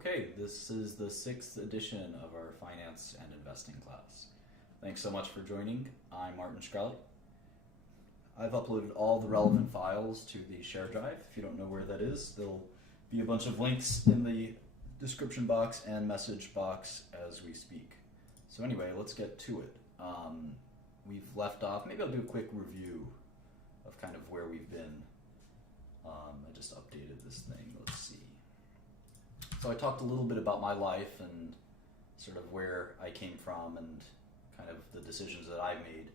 Okay, this is the 6th edition of our finance and investing class. Thanks so much for joining. I'm Martin Shkreli. I've uploaded all the relevant files to the share drive. If you don't know where that is, there'll be a bunch of links in the description box and message box as we speak. So anyway, let's get to it. We've left off, maybe I'll do a quick review of kind of where we've been. I just updated this thing, let's see. So I talked a little bit about my life and sort of where I came from and kind of the decisions that I've made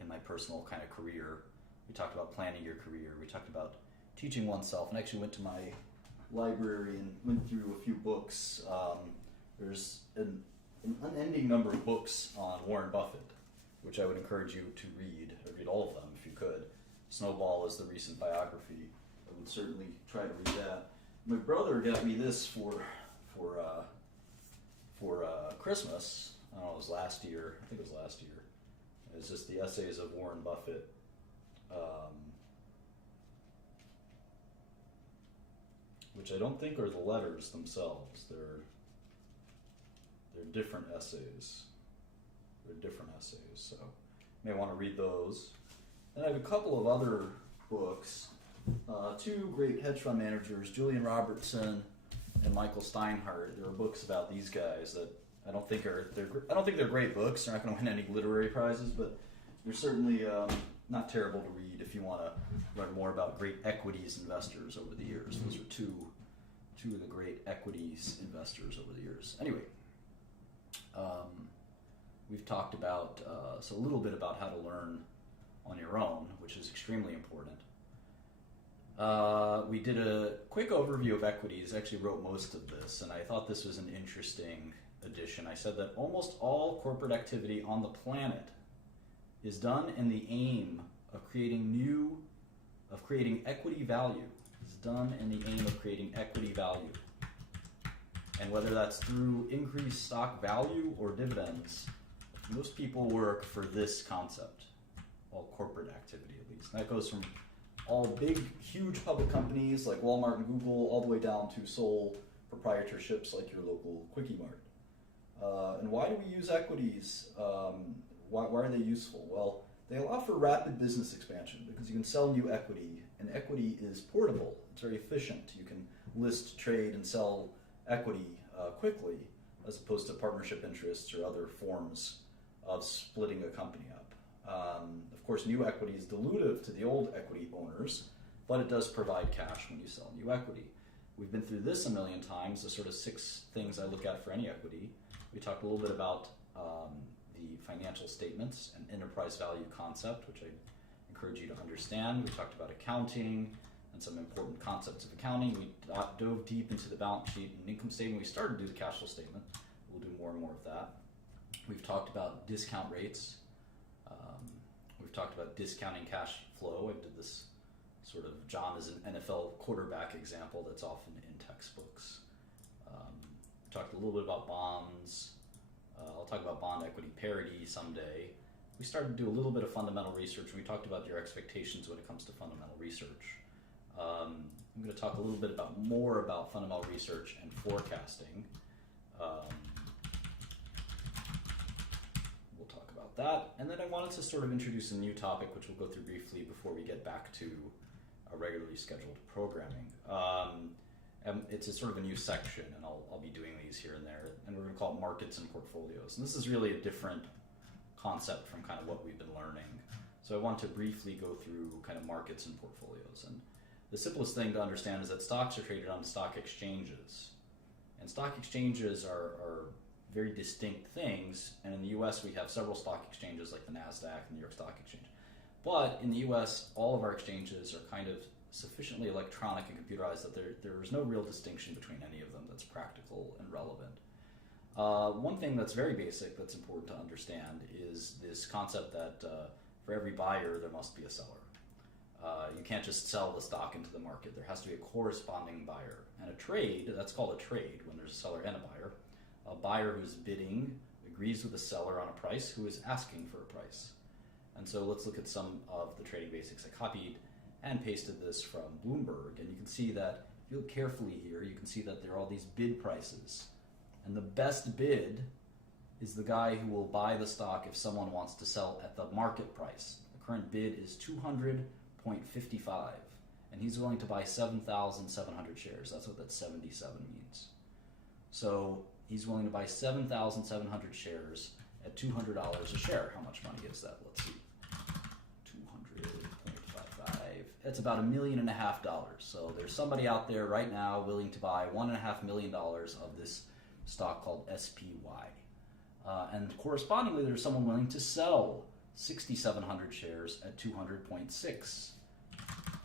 in my personal kind of career. We talked about planning your career. We talked about teaching oneself, and actually went to my library and went through a few books. There's an unending number of books on Warren Buffett, which I would encourage you to read. Read all of them if you could. Snowball is the recent biography. I would certainly try to read that. My brother got me this for Christmas. I don't know, it was last year. I think it was last year. It's just the essays of Warren Buffett. Which I don't think are the letters themselves. They're different essays. So you may want to read those. And I have a couple of other books. Two great hedge fund managers, Julian Robertson and Michael Steinhardt. There are books about these guys that I don't think they're great books. They're not going to win any literary prizes, but they're certainly not terrible to read if you want to learn more about great equities investors over the years. Those are two of the great equities investors over the years. Anyway, we've talked about a little bit about how to learn on your own, which is extremely important. We did a quick overview of equities. I actually wrote most of this, and I thought this was an interesting addition. I said that almost all corporate activity on the planet is done in the aim of creating equity value. It's done in the aim of creating equity value. And whether that's through increased stock value or dividends, most people work for this concept, all corporate activity at least. And that goes from all big, huge public companies like Walmart and Google, all the way down to sole proprietorships like your local Quickie Mart. And why do we use equities? Why are they useful? Well, they allow for rapid business expansion because you can sell new equity, and equity is portable. It's very efficient. You can list, trade, and sell equity quickly, as opposed to partnership interests or other forms of splitting a company up. Of course, new equity is dilutive to the old equity owners, but it does provide cash when you sell new equity. We've been through this a million times, the sort of 6 things I look at for any equity. We talked a little bit about the financial statements and enterprise value concept, which I encourage you to understand. We talked about accounting and some important concepts of accounting. We dove deep into the balance sheet and income statement. We started to do the cash flow statement. We'll do more and more of that. We've talked about discount rates. We've talked about discounting cash flow. I did this sort of John is an NFL quarterback example that's often in textbooks. We talked a little bit about bonds. I'll talk about bond equity parity someday. We started to do a little bit of fundamental research. We talked about your expectations when it comes to fundamental research. I'm going to talk a little bit more about fundamental research and forecasting. That, and then I wanted to sort of introduce a new topic, which we'll go through briefly before we get back to our regularly scheduled programming. It's a sort of a new section, and I'll be doing these here and there, and we're going to call it markets and portfolios. And this is really a different concept from kind of what we've been learning. So I want to briefly go through kind of markets and portfolios. And the simplest thing to understand is that stocks are traded on stock exchanges, and stock exchanges are very distinct things, and in the US we have several stock exchanges like the NASDAQ and the New York Stock Exchange. But in the US, all of our exchanges are kind of sufficiently electronic and computerized that there is no real distinction between any of them that's practical and relevant. One thing that's very basic that's important to understand is this concept that for every buyer there must be a seller. You can't just sell the stock into the market. There has to be a corresponding buyer. And a trade, that's called a trade when there's a seller and a buyer. A buyer who's bidding agrees with the seller on a price who is asking for a price. And so let's look at some of the trading basics. I copied and pasted this from Bloomberg, and you can see that if you look carefully here, you can see that there are all these bid prices. And the best bid is the guy who will buy the stock if someone wants to sell at the market price. The current bid is 200.55, and he's willing to buy 7,700 shares. That's what that 77 means. So he's willing to buy 7,700 shares at $200 a share. How much money is that? Let's see. 200.55. That's about $1.5 million. So there's somebody out there right now willing to buy $1.5 million of this stock called SPY. And correspondingly, there's someone willing to sell 6,700 shares at 200.6.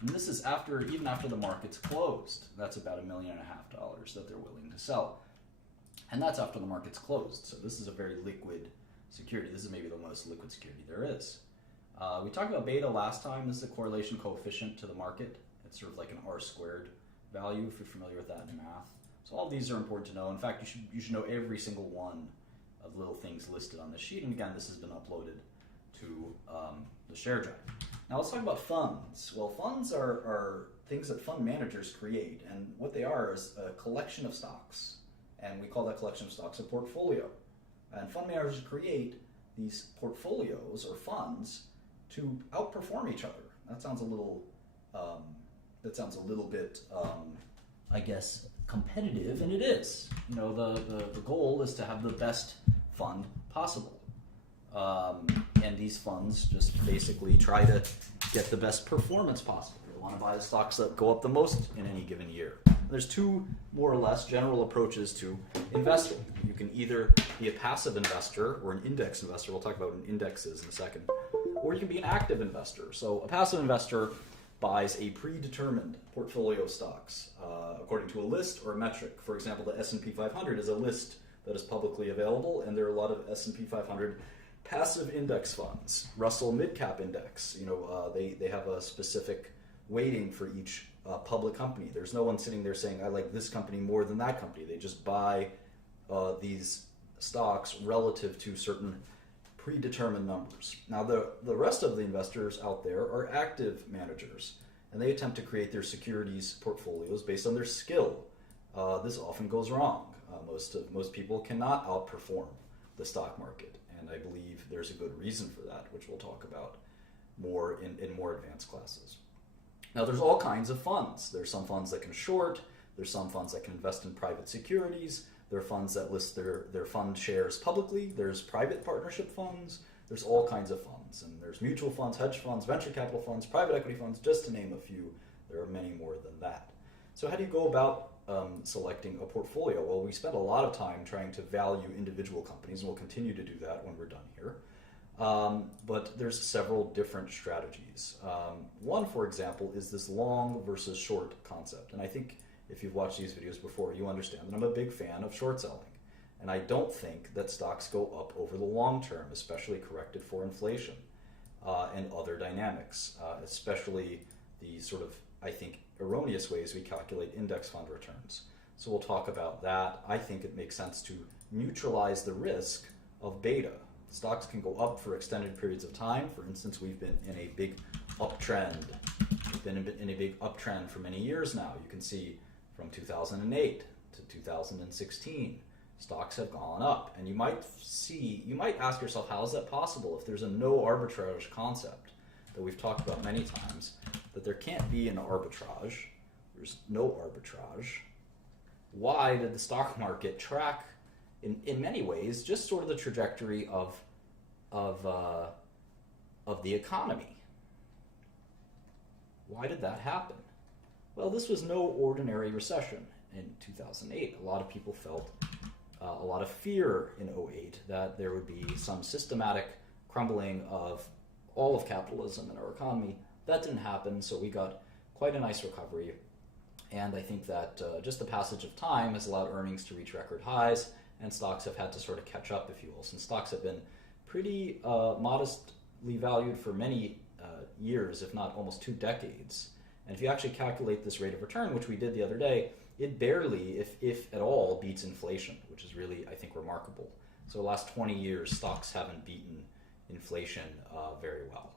And this is even after the market's closed. That's about $1.5 million that they're willing to sell. And that's after the market's closed. So this is a very liquid security. This is maybe the most liquid security there is. We talked about beta last time. This is the correlation coefficient to the market. It's sort of like an R-squared value, if you're familiar with that in math. So all of these are important to know. In fact, you should know every single one of little things listed on this sheet. And again, this has been uploaded to the share drive. Now let's talk about funds. Well, funds are things that fund managers create. And what they are is a collection of stocks. And we call that collection of stocks a portfolio. And fund managers create these portfolios or funds to outperform each other. That sounds a little bit, I guess, competitive, and it is. You know, the goal is to have the best fund possible. And these funds just basically try to get the best performance possible. They want to buy the stocks that go up the most in any given year. There's two more or less general approaches to investing. You can either be a passive investor or an index investor. We'll talk about what an index is in a second. Or you can be an active investor. So a passive investor buys a predetermined portfolio of stocks according to a list or a metric. For example, the S&P 500 is a list that is publicly available, and there are a lot of S&P 500 passive index funds. Russell Midcap Index, they have a specific weighting for each public company. There's no one sitting there saying, I like this company more than that company. They just buy these stocks relative to certain predetermined numbers. Now, the rest of the investors out there are active managers, and they attempt to create their securities portfolios based on their skill. This often goes wrong. Most people cannot outperform the stock market, and I believe there's a good reason for that, which we'll talk about more in more advanced classes. Now, there's all kinds of funds. There's some funds that can short. There's some funds that can invest in private securities. There are funds that list their fund shares publicly. There's private partnership funds. There's all kinds of funds. And there's mutual funds, hedge funds, venture capital funds, private equity funds, just to name a few. There are many more than that. So how do you go about selecting a portfolio? Well, we spent a lot of time trying to value individual companies, and we'll continue to do that when we're done here. But there's several different strategies. One, for example, is this long versus short concept. And I think if you've watched these videos before, you understand that I'm a big fan of short selling. And I don't think that stocks go up over the long term, especially corrected for inflation and other dynamics, especially the sort of, I think, erroneous ways we calculate index fund returns. So we'll talk about that. I think it makes sense to neutralize the risk of beta. Stocks can go up for extended periods of time. For instance, we've been in a big uptrend. We've been in a big uptrend for many years now. You can see from 2008 to 2016, stocks have gone up. And you might ask yourself, how is that possible if there's a no arbitrage concept that we've talked about many times, that there can't be an arbitrage, there's no arbitrage. Why did the stock market track, in many ways, just sort of the trajectory of the economy? Why did that happen? Well, this was no ordinary recession in 2008. A lot of people felt a lot of fear in 2008 that there would be some systematic crumbling of all of capitalism in our economy. That didn't happen, so we got quite a nice recovery. And I think that just the passage of time has allowed earnings to reach record highs, and stocks have had to sort of catch up, if you will, since stocks have been pretty modestly valued for many years, if not almost 2 decades. And if you actually calculate this rate of return, which we did the other day, it barely, if at all, beats inflation, which is really, I think, remarkable. So the last 20 years, stocks haven't beaten inflation very well.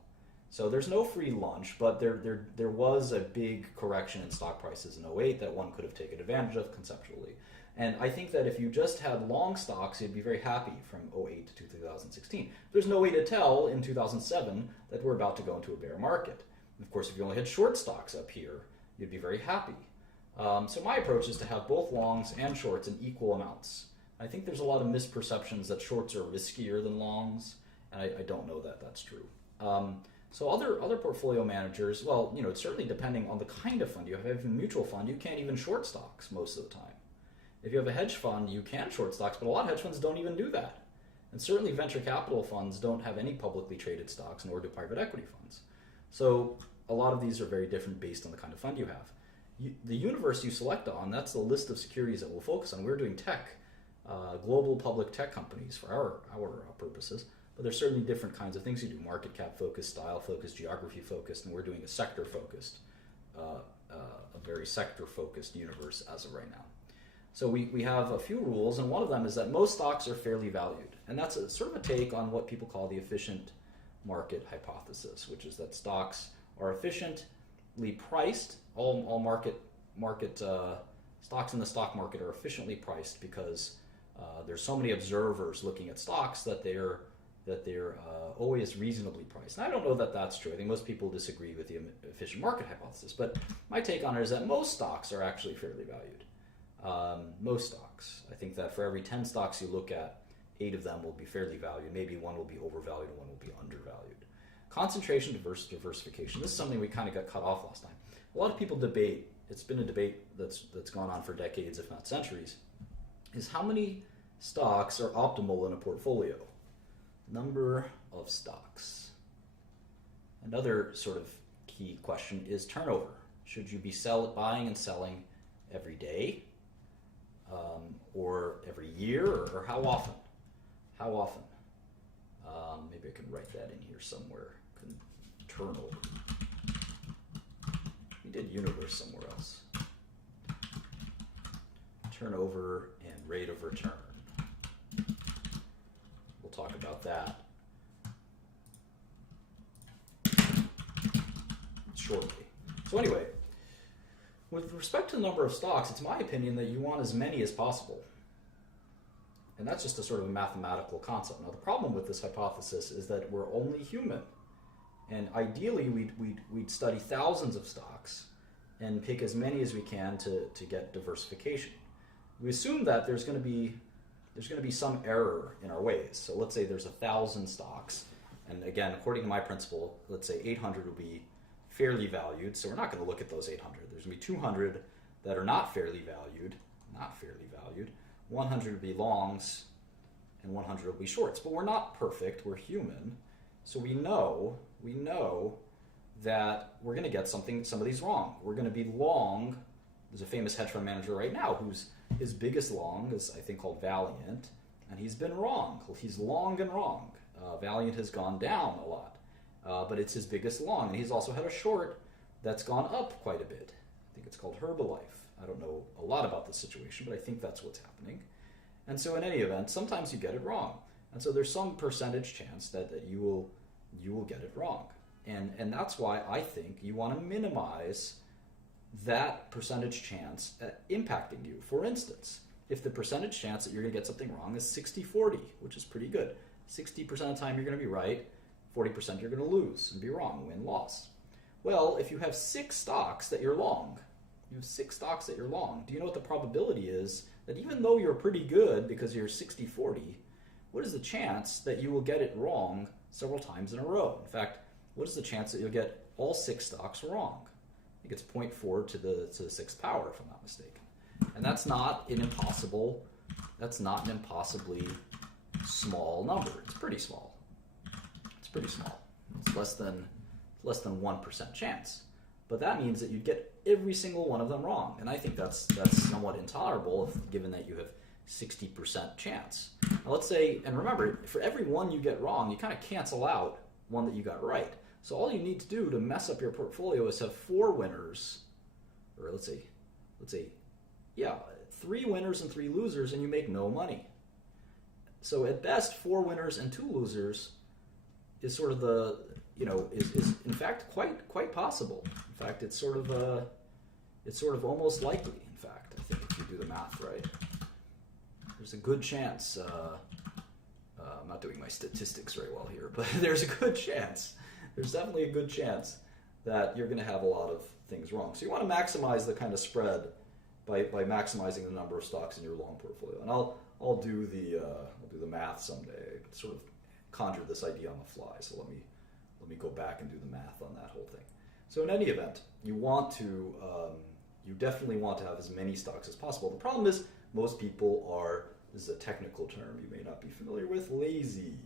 So there's no free lunch, but there was a big correction in stock prices in '08 that one could have taken advantage of conceptually. And I think that if you just had long stocks, you'd be very happy from '08 to 2016. There's no way to tell in 2007 that we're about to go into a bear market. And of course, if you only had short stocks up here, you'd be very happy. So my approach is to have both longs and shorts in equal amounts. I think there's a lot of misperceptions that shorts are riskier than longs, and I don't know that that's true. So other portfolio managers, well, it's certainly depending on the kind of fund you have. If you have a mutual fund, you can't even short stocks most of the time. If you have a hedge fund, you can short stocks, but a lot of hedge funds don't even do that. And certainly venture capital funds don't have any publicly traded stocks, nor do private equity funds. So a lot of these are very different based on the kind of fund you have. The universe you select on, that's the list of securities that we'll focus on. We're doing tech, global public tech companies for our purposes, but there's certainly different kinds of things you do: market cap focused, style focused, geography focused, and we're doing a sector focused, a very sector focused universe as of right now. So we have a few rules, and one of them is that most stocks are fairly valued, and that's sort of a take on what people call the efficient market hypothesis, which is that stocks are efficiently priced. All market stocks in the stock market are efficiently priced because there's so many observers looking at stocks that they're always reasonably priced. And I don't know that that's true. I think most people disagree with the efficient market hypothesis, but my take on it is that most stocks are actually fairly valued. Most stocks. I think that for every 10 stocks you look at, 8 of them will be fairly valued. Maybe one will be overvalued and one will be undervalued. Concentration, diversification. This is something we kind of got cut off last time. A lot of people debate, it's been a debate that's gone on for decades, if not centuries, is how many stocks are optimal in a portfolio. Number of stocks. Another sort of key question is turnover. Should you be buying and selling every day, or every year, or how often? How often? Maybe I can write that in here somewhere. Turnover. We did universe somewhere else. Turnover and rate of return. We'll talk about that shortly. So anyway, with respect to the number of stocks, it's my opinion that you want as many as possible. And that's just a sort of a mathematical concept. Now, the problem with this hypothesis is that we're only human. And ideally, we'd study thousands of stocks and pick as many as we can to get diversification. We assume that there's going to be some error in our ways. So let's say there's 1,000 stocks. And again, according to my principle, let's say 800 will be fairly valued. So we're not going to look at those 800. There's going to be 200 that are not fairly valued. 100 will be longs, and 100 will be shorts. But we're not perfect. We're human. So we know that we're going to get some of these wrong. We're going to be long. There's a famous hedge fund manager right now his biggest long is, I think, called Valiant, and he's been wrong. He's long and wrong. Valiant has gone down a lot, but it's his biggest long. And he's also had a short that's gone up quite a bit. I think it's called Herbalife. I don't know a lot about the situation, but I think that's what's happening. And so in any event, sometimes you get it wrong. And so there's some percentage chance that you will get it wrong. And that's why I think you want to minimize that percentage chance impacting you. For instance, if the percentage chance that you're going to get something wrong is 60-40, which is pretty good. 60% of the time you're going to be right, 40% you're going to lose and be wrong, win-loss. Well, if you have 6 stocks that you're long, do you know what the probability is that even though you're pretty good because you're 60-40, what is the chance that you will get it wrong several times in a row? In fact, what is the chance that you'll get all 6 stocks wrong? I think it's 0.4 to the 6th power, if I'm not mistaken. And that's not an impossibly small number. It's pretty small. It's less than 1% chance. But that means that you get every single one of them wrong. And I think that's somewhat intolerable given that you have 60% chance. Now let's say, and remember, for every one you get wrong, you kind of cancel out one that you got right. So all you need to do to mess up your portfolio is have 4 winners, or let's say, 3 winners and 3 losers, and you make no money. So at best, 4 winners and 2 losers is sort of is in fact quite possible. In fact, it's sort of almost likely. In fact, I think if you do the math right, there's a good chance. I'm not doing my statistics very well here, but there's a good chance. There's definitely a good chance that you're going to have a lot of things wrong. So you want to maximize the kind of spread by maximizing the number of stocks in your long portfolio. And I'll do the math someday. I sort of conjured this idea on the fly. So let me go back and do the math on that whole thing. So in any event, you definitely want to have as many stocks as possible. The problem is most people are, this is a technical term you may not be familiar with, lazy.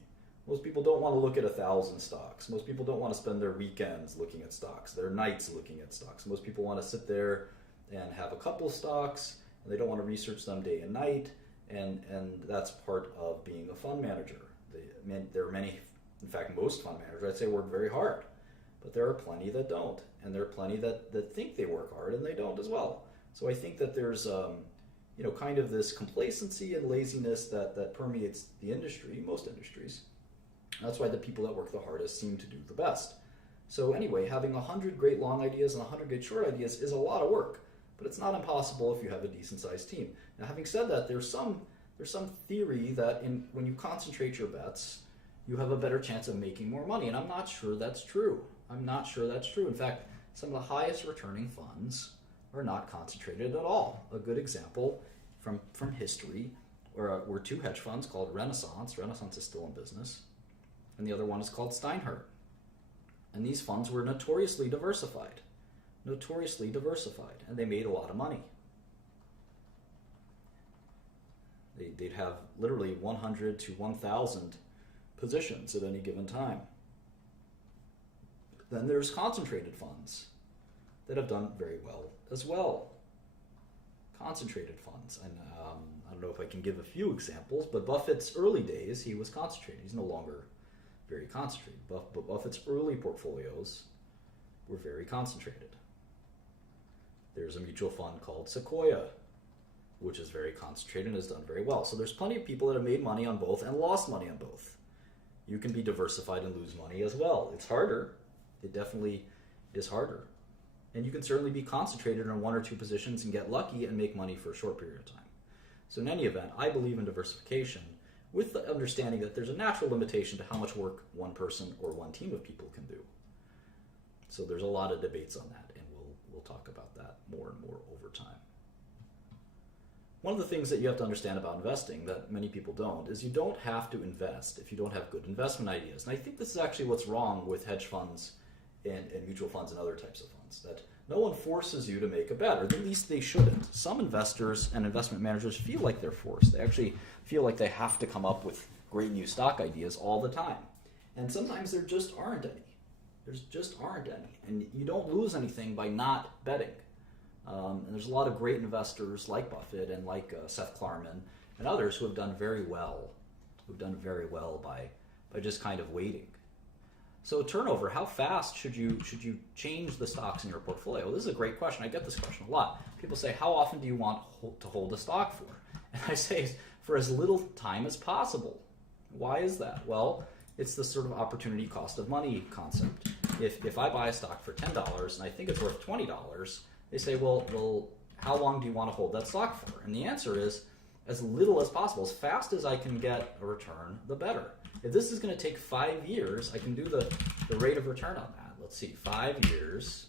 Most people don't want to look at 1,000 stocks. Most people don't want to spend their weekends looking at stocks, their nights looking at stocks. Most people want to sit there and have a couple of stocks, and they don't want to research them day and night, and that's part of being a fund manager. There are many, in fact, most fund managers, I'd say, work very hard, but there are plenty that don't, and there are plenty that think they work hard, and they don't as well. So I think that there's kind of this complacency and laziness that permeates the industry, most industries. That's why the people that work the hardest seem to do the best. So anyway, having 100 great long ideas and 100 great short ideas is a lot of work, but it's not impossible if you have a decent-sized team. Now, having said that, there's some theory that when you concentrate your bets, you have a better chance of making more money, and I'm not sure that's true. In fact, some of the highest returning funds are not concentrated at all. A good example from history were two hedge funds called Renaissance. Renaissance is still in business. And the other one is called Steinhardt. And these funds were notoriously diversified, and they made a lot of money. They'd have literally 100 to 1,000 positions at any given time. Then there's concentrated funds that have done very well as well. Concentrated funds. And I don't know if I can give a few examples, but Buffett's early days, he was concentrated. He's no longer very concentrated. But Buffett's early portfolios were very concentrated. There's a mutual fund called Sequoia, which is very concentrated and has done very well. So there's plenty of people that have made money on both and lost money on both. You can be diversified and lose money as well. It's harder. It definitely is harder. And you can certainly be concentrated on one or two positions and get lucky and make money for a short period of time. So in any event, I believe in diversification with the understanding that there's a natural limitation to how much work one person or one team of people can do. So there's a lot of debates on that, and we'll talk about that more and more over time. One of the things that you have to understand about investing that many people don't is you don't have to invest if you don't have good investment ideas. And I think this is actually what's wrong with hedge funds and mutual funds and other types of funds, that no one forces you to make a bet, or at least they shouldn't. Some investors and investment managers feel like they're forced. They actually feel like they have to come up with great new stock ideas all the time. And sometimes there just aren't any. And you don't lose anything by not betting. And there's a lot of great investors like Buffett and like Seth Klarman and others who have done very well by just kind of waiting. So turnover, how fast should you change the stocks in your portfolio? This is a great question. I get this question a lot. People say, how often do you want to hold a stock for? And I say, for as little time as possible. Why is that? Well, it's the sort of opportunity cost of money concept. If I buy a stock for $10 and I think it's worth $20, they say, well, how long do you want to hold that stock for? And the answer is as little as possible. As fast as I can get a return, the better. If this is going to take 5 years, I can do the rate of return on that. Let's see, 5 years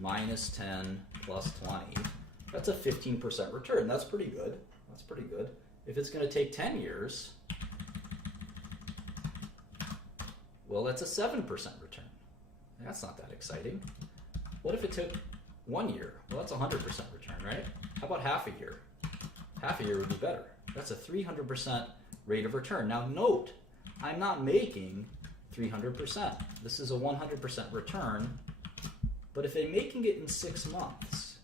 minus 10 plus 20. That's a 15% return. That's pretty good. If it's going to take 10 years, well, that's a 7% return. That's not that exciting. What if it took 1 year? Well, that's a 100% return, right? How about half a year? Half a year would be better. That's a 300% rate of return. Now note, I'm not making 300%. This is a 100% return. But if I'm making it in 6 months,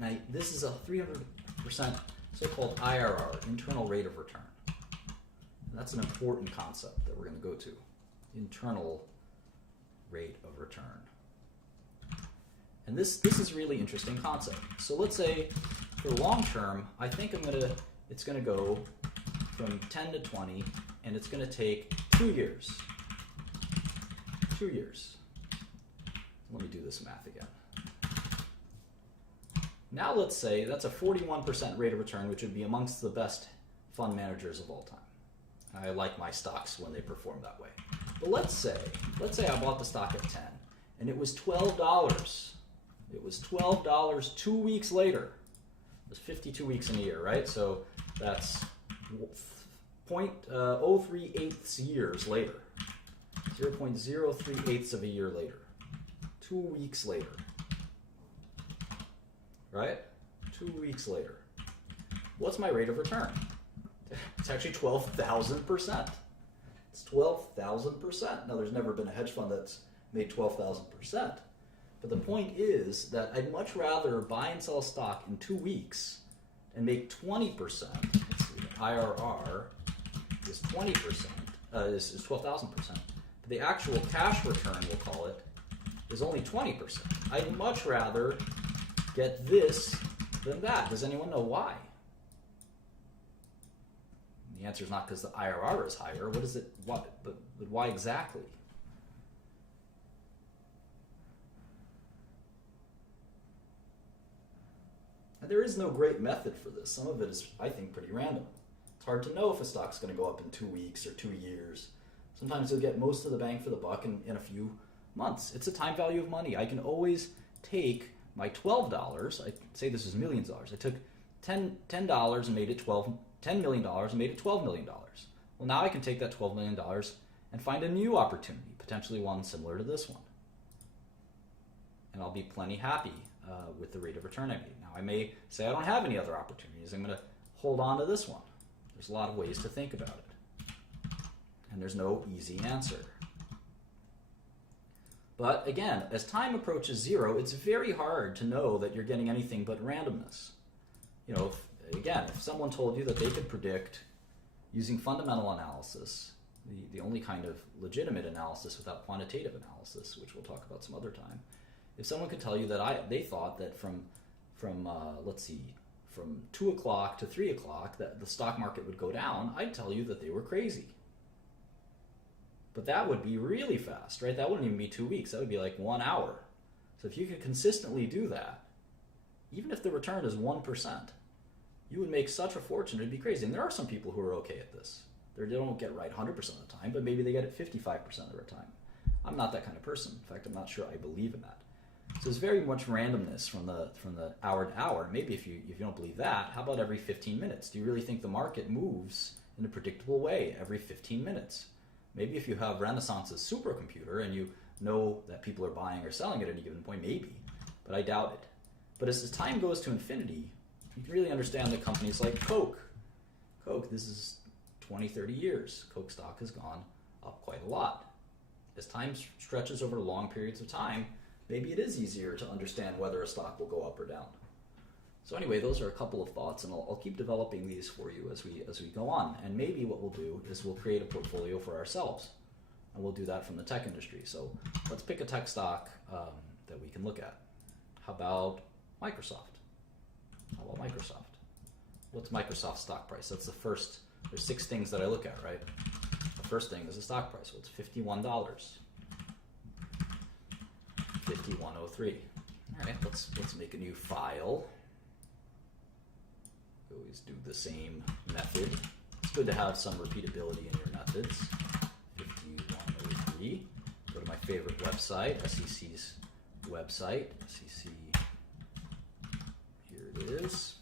and this is a 300% so-called IRR, internal rate of return. And that's an important concept that we're going to go to. Internal rate of return. And this is a really interesting concept. So let's say for long term, I think it's going to go from 10 to 20, and it's going to take 2 years. 2 years. Let me do this math again. Now let's say that's a 41% rate of return, which would be amongst the best fund managers of all time. I like my stocks when they perform that way. But let's say I bought the stock at 10 and it was $12. It was $12 2 weeks later. There's 52 weeks in a year, right? So that's 0.038 years later. 0.038 of a year later. 2 weeks later. Right? 2 weeks later. What's my rate of return? It's actually 12,000%. It's 12,000%. Now, there's never been a hedge fund that's made 12,000%. But the point is that I'd much rather buy and sell a stock in 2 weeks and make 20%. Let's see, IRR is 20%, is 12,000%. But the actual cash return, we'll call it, is only 20%. I'd much rather get this than that. Does anyone know why? The answer is not because the IRR is higher. What is it? What? But why exactly? And there is no great method for this. Some of it is, I think, pretty random. It's hard to know if a stock's going to go up in 2 weeks or 2 years. Sometimes you'll get most of the bang for the buck in a few months. It's a time value of money. I can always take my $12, I say this is millions of dollars. I took $10 and made it $10 million and made it $12 million. Well, now I can take that $12 million and find a new opportunity, potentially one similar to this one. And I'll be plenty happy with the rate of return I made. Now, I may say I don't have any other opportunities. I'm going to hold on to this one. There's a lot of ways to think about it. And there's no easy answer. But again, as time approaches zero, it's very hard to know that you're getting anything but randomness. You know, if someone told you that they could predict using fundamental analysis, the only kind of legitimate analysis without quantitative analysis, which we'll talk about some other time, if someone could tell you that they thought that from 2 o'clock to 3 o'clock that the stock market would go down, I'd tell you that they were crazy. But that would be really fast, right? That wouldn't even be 2 weeks. That would be like 1 hour. So if you could consistently do that, even if the return is 1%, you would make such a fortune. It'd be crazy. And there are some people who are okay at this. They don't get it right 100% of the time, but maybe they get it 55% of the time. I'm not that kind of person. In fact, I'm not sure I believe in that. So there's very much randomness from the hour to hour. Maybe if you don't believe that, how about every 15 minutes? Do you really think the market moves in a predictable way every 15 minutes? Maybe if you have Renaissance's supercomputer and you know that people are buying or selling at any given point, maybe, but I doubt it. But as time goes to infinity, you can really understand that companies like Coke, this is 20, 30 years. Coke stock has gone up quite a lot. As time stretches over long periods of time, maybe it is easier to understand whether a stock will go up or down. So anyway, those are a couple of thoughts, and I'll keep developing these for you as we go on. And maybe what we'll do is we'll create a portfolio for ourselves, and we'll do that from the tech industry. So let's pick a tech stock that we can look at. How about Microsoft? How about Microsoft? What's Microsoft's stock price? That's the first. There's 6 things that I look at, right? The first thing is the stock price. So it's $51. 51.03. All right, let's make a new file. Always do the same method. It's good to have some repeatability in your methods. 5103. Go to my favorite website, SEC's website. SEC. Here it is.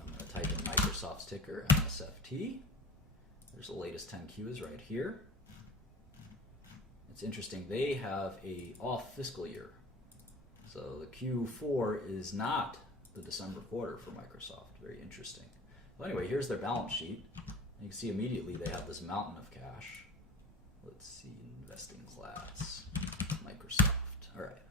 I'm going to type in Microsoft's ticker, MSFT. There's the latest 10 Qs right here. It's interesting. They have a off fiscal year. So the Q4 is not the December quarter for Microsoft. Very interesting. Well, anyway, here's their balance sheet. You can see immediately they have this mountain of cash. Let's see, investing class, Microsoft. All right.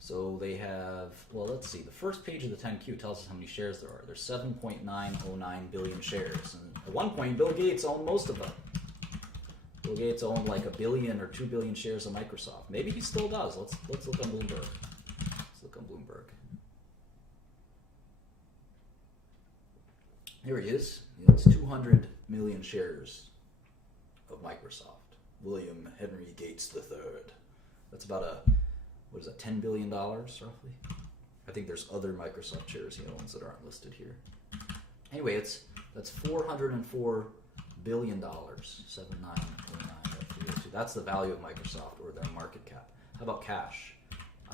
So they have, well, let's see. The first page of the 10Q tells us how many shares there are. There's 7.909 billion shares. And at one point, Bill Gates owned most of them. Bill Gates owned like 1 billion or 2 billion shares of Microsoft. Maybe he still does. Let's look on Bloomberg. Let's look on Bloomberg. Here he is. It's 200 million shares of Microsoft. William Henry Gates III. That's about $10 billion roughly? I think there's other Microsoft shares he owns that aren't listed here. Anyway, that's $404 billion, 79.9. That's the value of Microsoft, or their market cap. How about cash?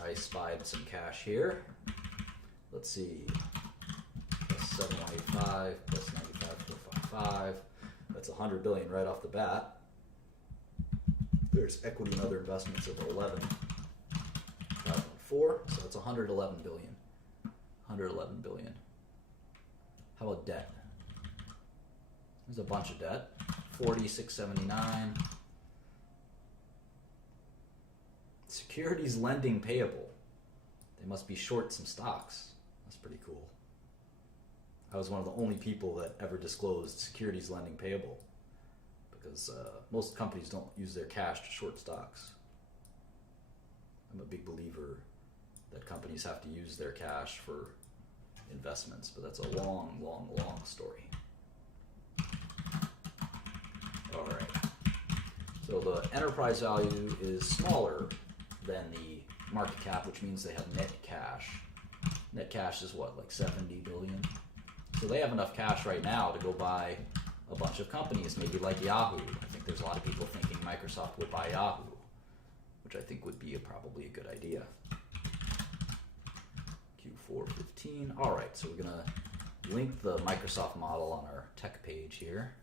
I spied some cash here. Let's see. Plus 7185, plus 95455. That's 100 billion right off the bat. There's equity and other investments of 11.514, so that's 111 billion. 111 billion. How about debt? There's a bunch of debt. 4679. Securities lending payable. They must be short some stocks. That's pretty cool. I was one of the only people that ever disclosed securities lending payable, because most companies don't use their cash to short stocks. I'm a big believer that companies have to use their cash for investments, but that's a long, long, long story. All right. So the enterprise value is smaller than the market cap, which means they have net cash. Net cash is what, like 70 billion? So they have enough cash right now to go buy a bunch of companies, maybe like Yahoo. I think there's a lot of people thinking Microsoft would buy Yahoo, which I think would be probably a good idea. Q415. All right, so we're going to link the Microsoft model on our tech page here.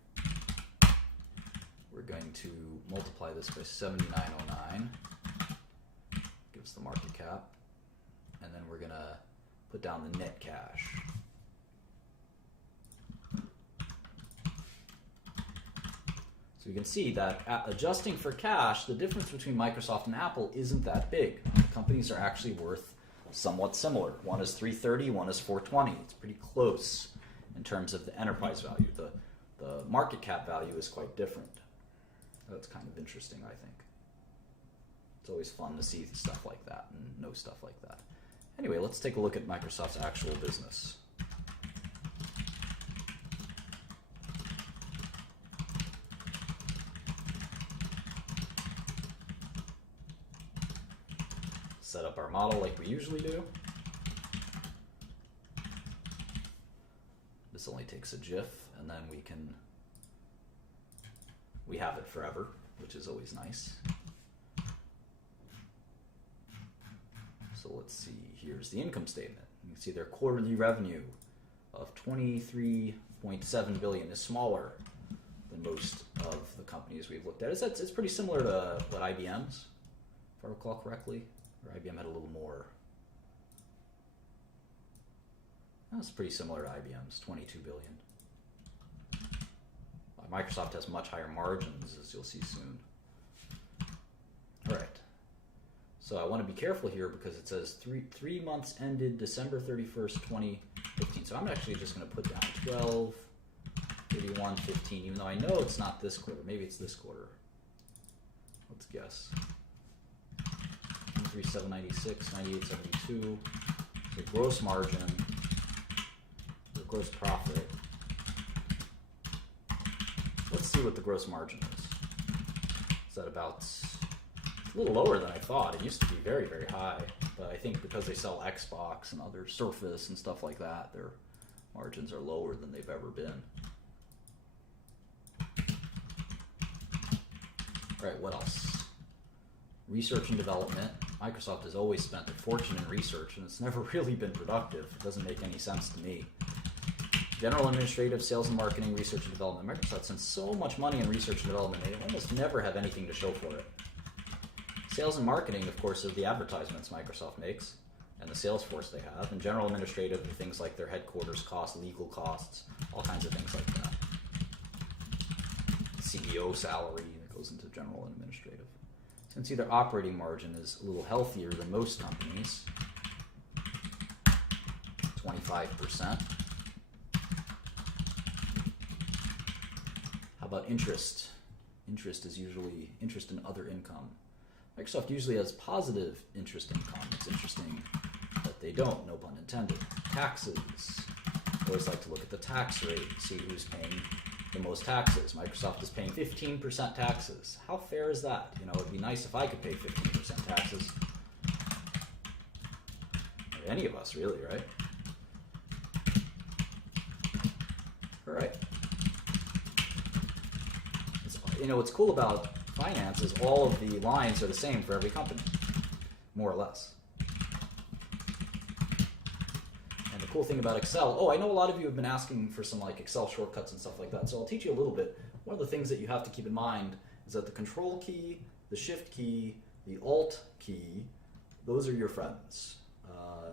We're going to multiply this by 7909. Gives the market cap. And then we're going to put down the net cash. So you can see that adjusting for cash, the difference between Microsoft and Apple isn't that big. Companies are actually worth somewhat similar. One is 330, one is 420. It's pretty close in terms of the enterprise value. The market cap value is quite different. That's kind of interesting, I think. It's always fun to see stuff like that and know stuff like that. Anyway, let's take a look at Microsoft's actual business. Set up our model like we usually do. This only takes a GIF, and then we have it forever, which is always nice. So let's see, here's the income statement. You can see their quarterly revenue of 23.7 billion is smaller than most of the companies we've looked at. It's pretty similar to what IBM's, if I recall correctly. Or IBM had a little more. That's pretty similar to IBM's, 22 billion. Microsoft has much higher margins, as you'll see soon. All right. So I want to be careful here because it says three months ended December 31st, 2015. So I'm actually just going to put down 12, 31, 15, even though I know it's not this quarter. Maybe it's this quarter. Let's guess. 3796, 9872. The gross margin, the gross profit. Let's see what the gross margin is. Is that about a little lower than I thought? It used to be very, very high, but I think because they sell Xbox and other Surface and stuff like that, their margins are lower than they've ever been. All right, what else? Research and development. Microsoft has always spent a fortune in research, and it's never really been productive. It doesn't make any sense to me. General administrative, sales and marketing, research and development. Microsoft spends so much money in research and development, they almost never have anything to show for it. Sales and marketing, of course, are the advertisements Microsoft makes and the sales force they have. And general administrative are things like their headquarters costs, legal costs, all kinds of things like that. CEO salary that goes into general and administrative. So you can see their operating margin is a little healthier than most companies. 25%. How about interest? Interest is usually interest in other income. Microsoft usually has positive interest income. It's interesting that they don't, no pun intended. Taxes. always like to look at the tax rate, see who's paying the most taxes. Microsoft is paying 15% taxes. How fair is that? You know, it'd be nice if I could pay 15% taxes. Or any of us, really, right? All right. You know, what's cool about finance is all of the lines are the same for every company, more or less. And the cool thing about Excel, I know a lot of you have been asking for some like Excel shortcuts and stuff like that, so I'll teach you a little bit. One of the things that you have to keep in mind is that the Control key, the Shift key, the Alt key, those are your friends.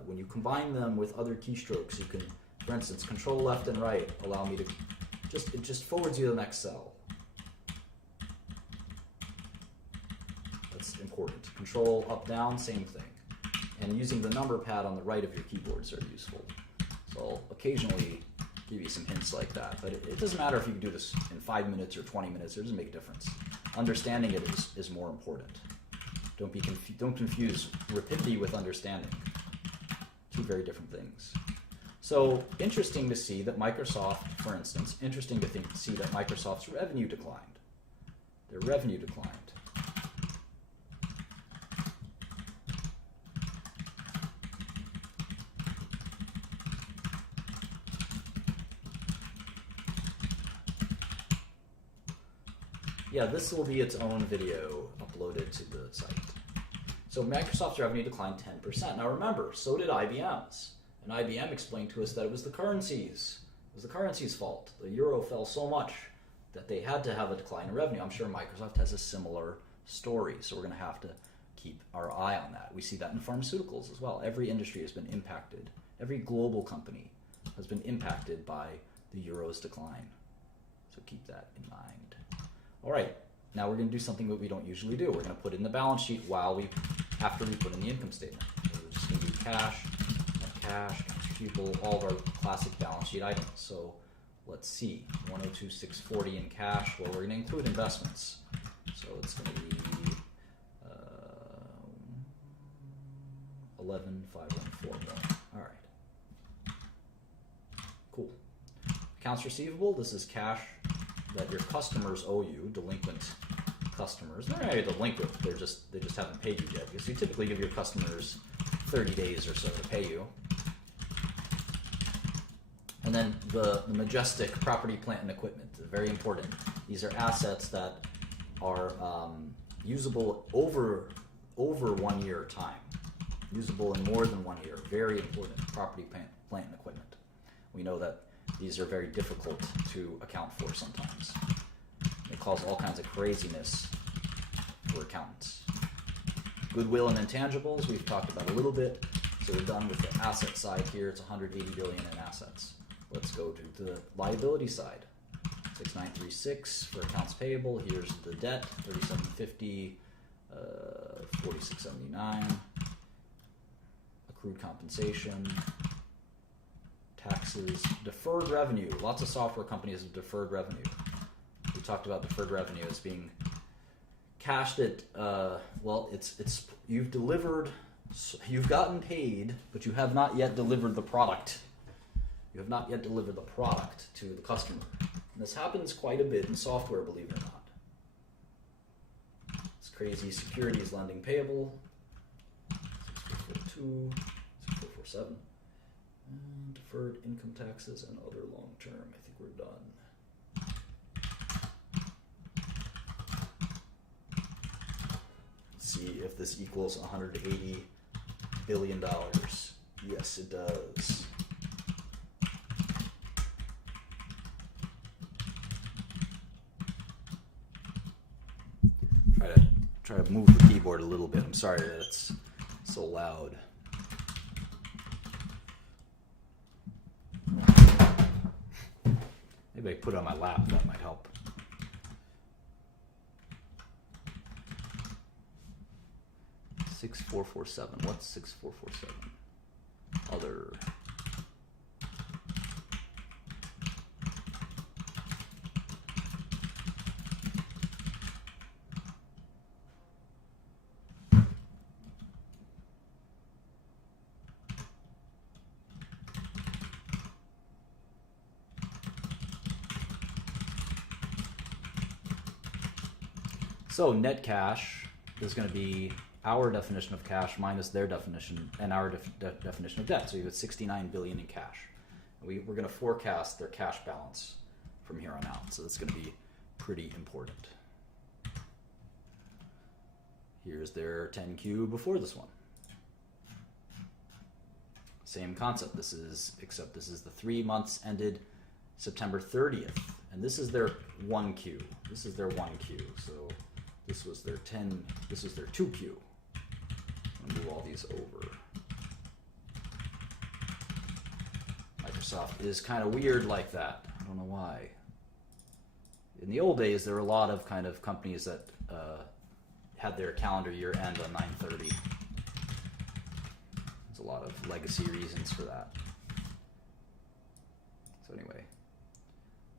When you combine them with other keystrokes, you can, for instance, Control left and right allow me to it just forwards you to the next cell. That's important. Control up down, same thing. And using the number pad on the right of your keyboards are useful. So I'll occasionally give you some hints like that, but it doesn't matter if you can do this in 5 minutes or 20 minutes. It doesn't make a difference. Understanding it is more important. Don't confuse rapidity with understanding. Two very different things. So interesting to see that Microsoft, for instance, see that Microsoft's revenue declined. Their revenue declined. Yeah, this will be its own video uploaded to the site. So Microsoft's revenue declined 10%. Now remember, so did IBM's. And IBM explained to us that it was the currencies. It was the currency's fault. The euro fell so much that they had to have a decline in revenue. I'm sure Microsoft has a similar story, so we're going to have to keep our eye on that. We see that in pharmaceuticals as well. Every industry has been impacted. Every global company has been impacted by the euro's decline. So keep that in mind. All right, now we're going to do something that we don't usually do. We're going to put in the balance sheet after we put in the income statement. So we're just going to do cash, accounts receivable, all of our classic balance sheet items. So let's see, 102,640 in cash. Well, we're going to include investments. So it's going to be 11,514 million. All right, cool. Accounts receivable, this is cash that your customers owe you, delinquent customers. They're not really delinquent, they just haven't paid you yet. Because you typically give your customers 30 days or so to pay you. And then the majestic property, plant, and equipment, very important. These are assets that are usable over 1 year time. Usable in more than 1 year. Very important. Property, plant, and equipment. We know that these are very difficult to account for sometimes. They cause all kinds of craziness for accountants. Goodwill and intangibles, we've talked about a little bit. So we're done with the asset side here. It's 180 billion in assets. Let's go to the liability side. 6936 for accounts payable. Here's the debt, 3750, 4679. Accrued compensation. Taxes, deferred revenue. Lots of software companies have deferred revenue. We talked about deferred revenue as being cash that, you've delivered, you've gotten paid, but you have not yet delivered the product. You have not yet delivered the product to the customer. And this happens quite a bit in software, believe it or not. It's crazy. Securities lending payable, 6442, 6447. And deferred income taxes and other long term. I think we're done. Let's see if this equals $180 billion. Yes, it does. Try to move the keyboard a little bit. I'm sorry that it's so loud. Maybe I put it on my lap, that might help. $6,447. What's 6447? Other. So net cash is going to be our definition of cash minus their definition and our definition of debt. So you have 69 billion in cash. We're going to forecast their cash balance from here on out. So that's going to be pretty important. Here's their 10Q before this one. Same concept. Except this is the 3 months ended September 30th. And this is their 1Q. This is their 1Q. So this was their 10, this is their 2Q. I'll move all these over. Microsoft is kind of weird like that. I don't know why. In the old days, there were a lot of kind of companies that had their calendar year end on 9/30. There's a lot of legacy reasons for that. So anyway,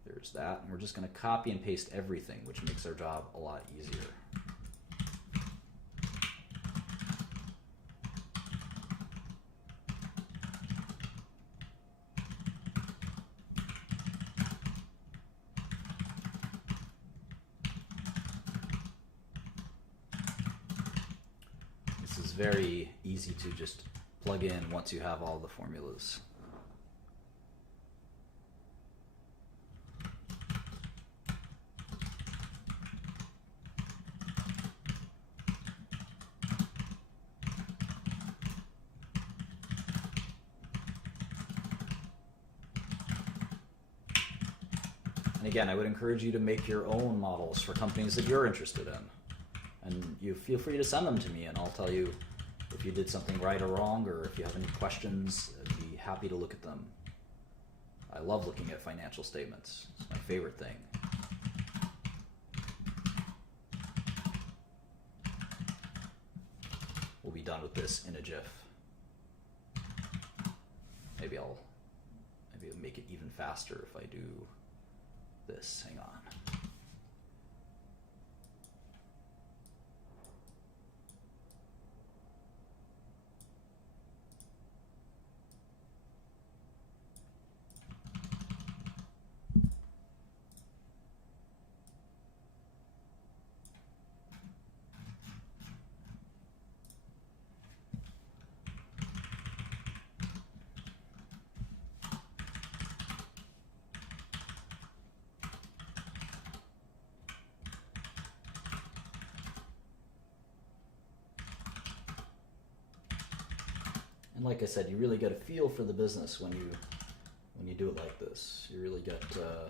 there's that. And we're just going to copy and paste everything, which makes our job a lot easier. Very easy to just plug in once you have all the formulas. And again, I would encourage you to make your own models for companies that you're interested in. And you feel free to send them to me, and I'll tell you if you did something right or wrong, or if you have any questions. I'd be happy to look at them. I love looking at financial statements. It's my favorite thing. We'll be done with this in a jiff. Maybe I'll make it even faster if I do this. Hang on. And like I said, you really get a feel for the business when you do it like this. You really get a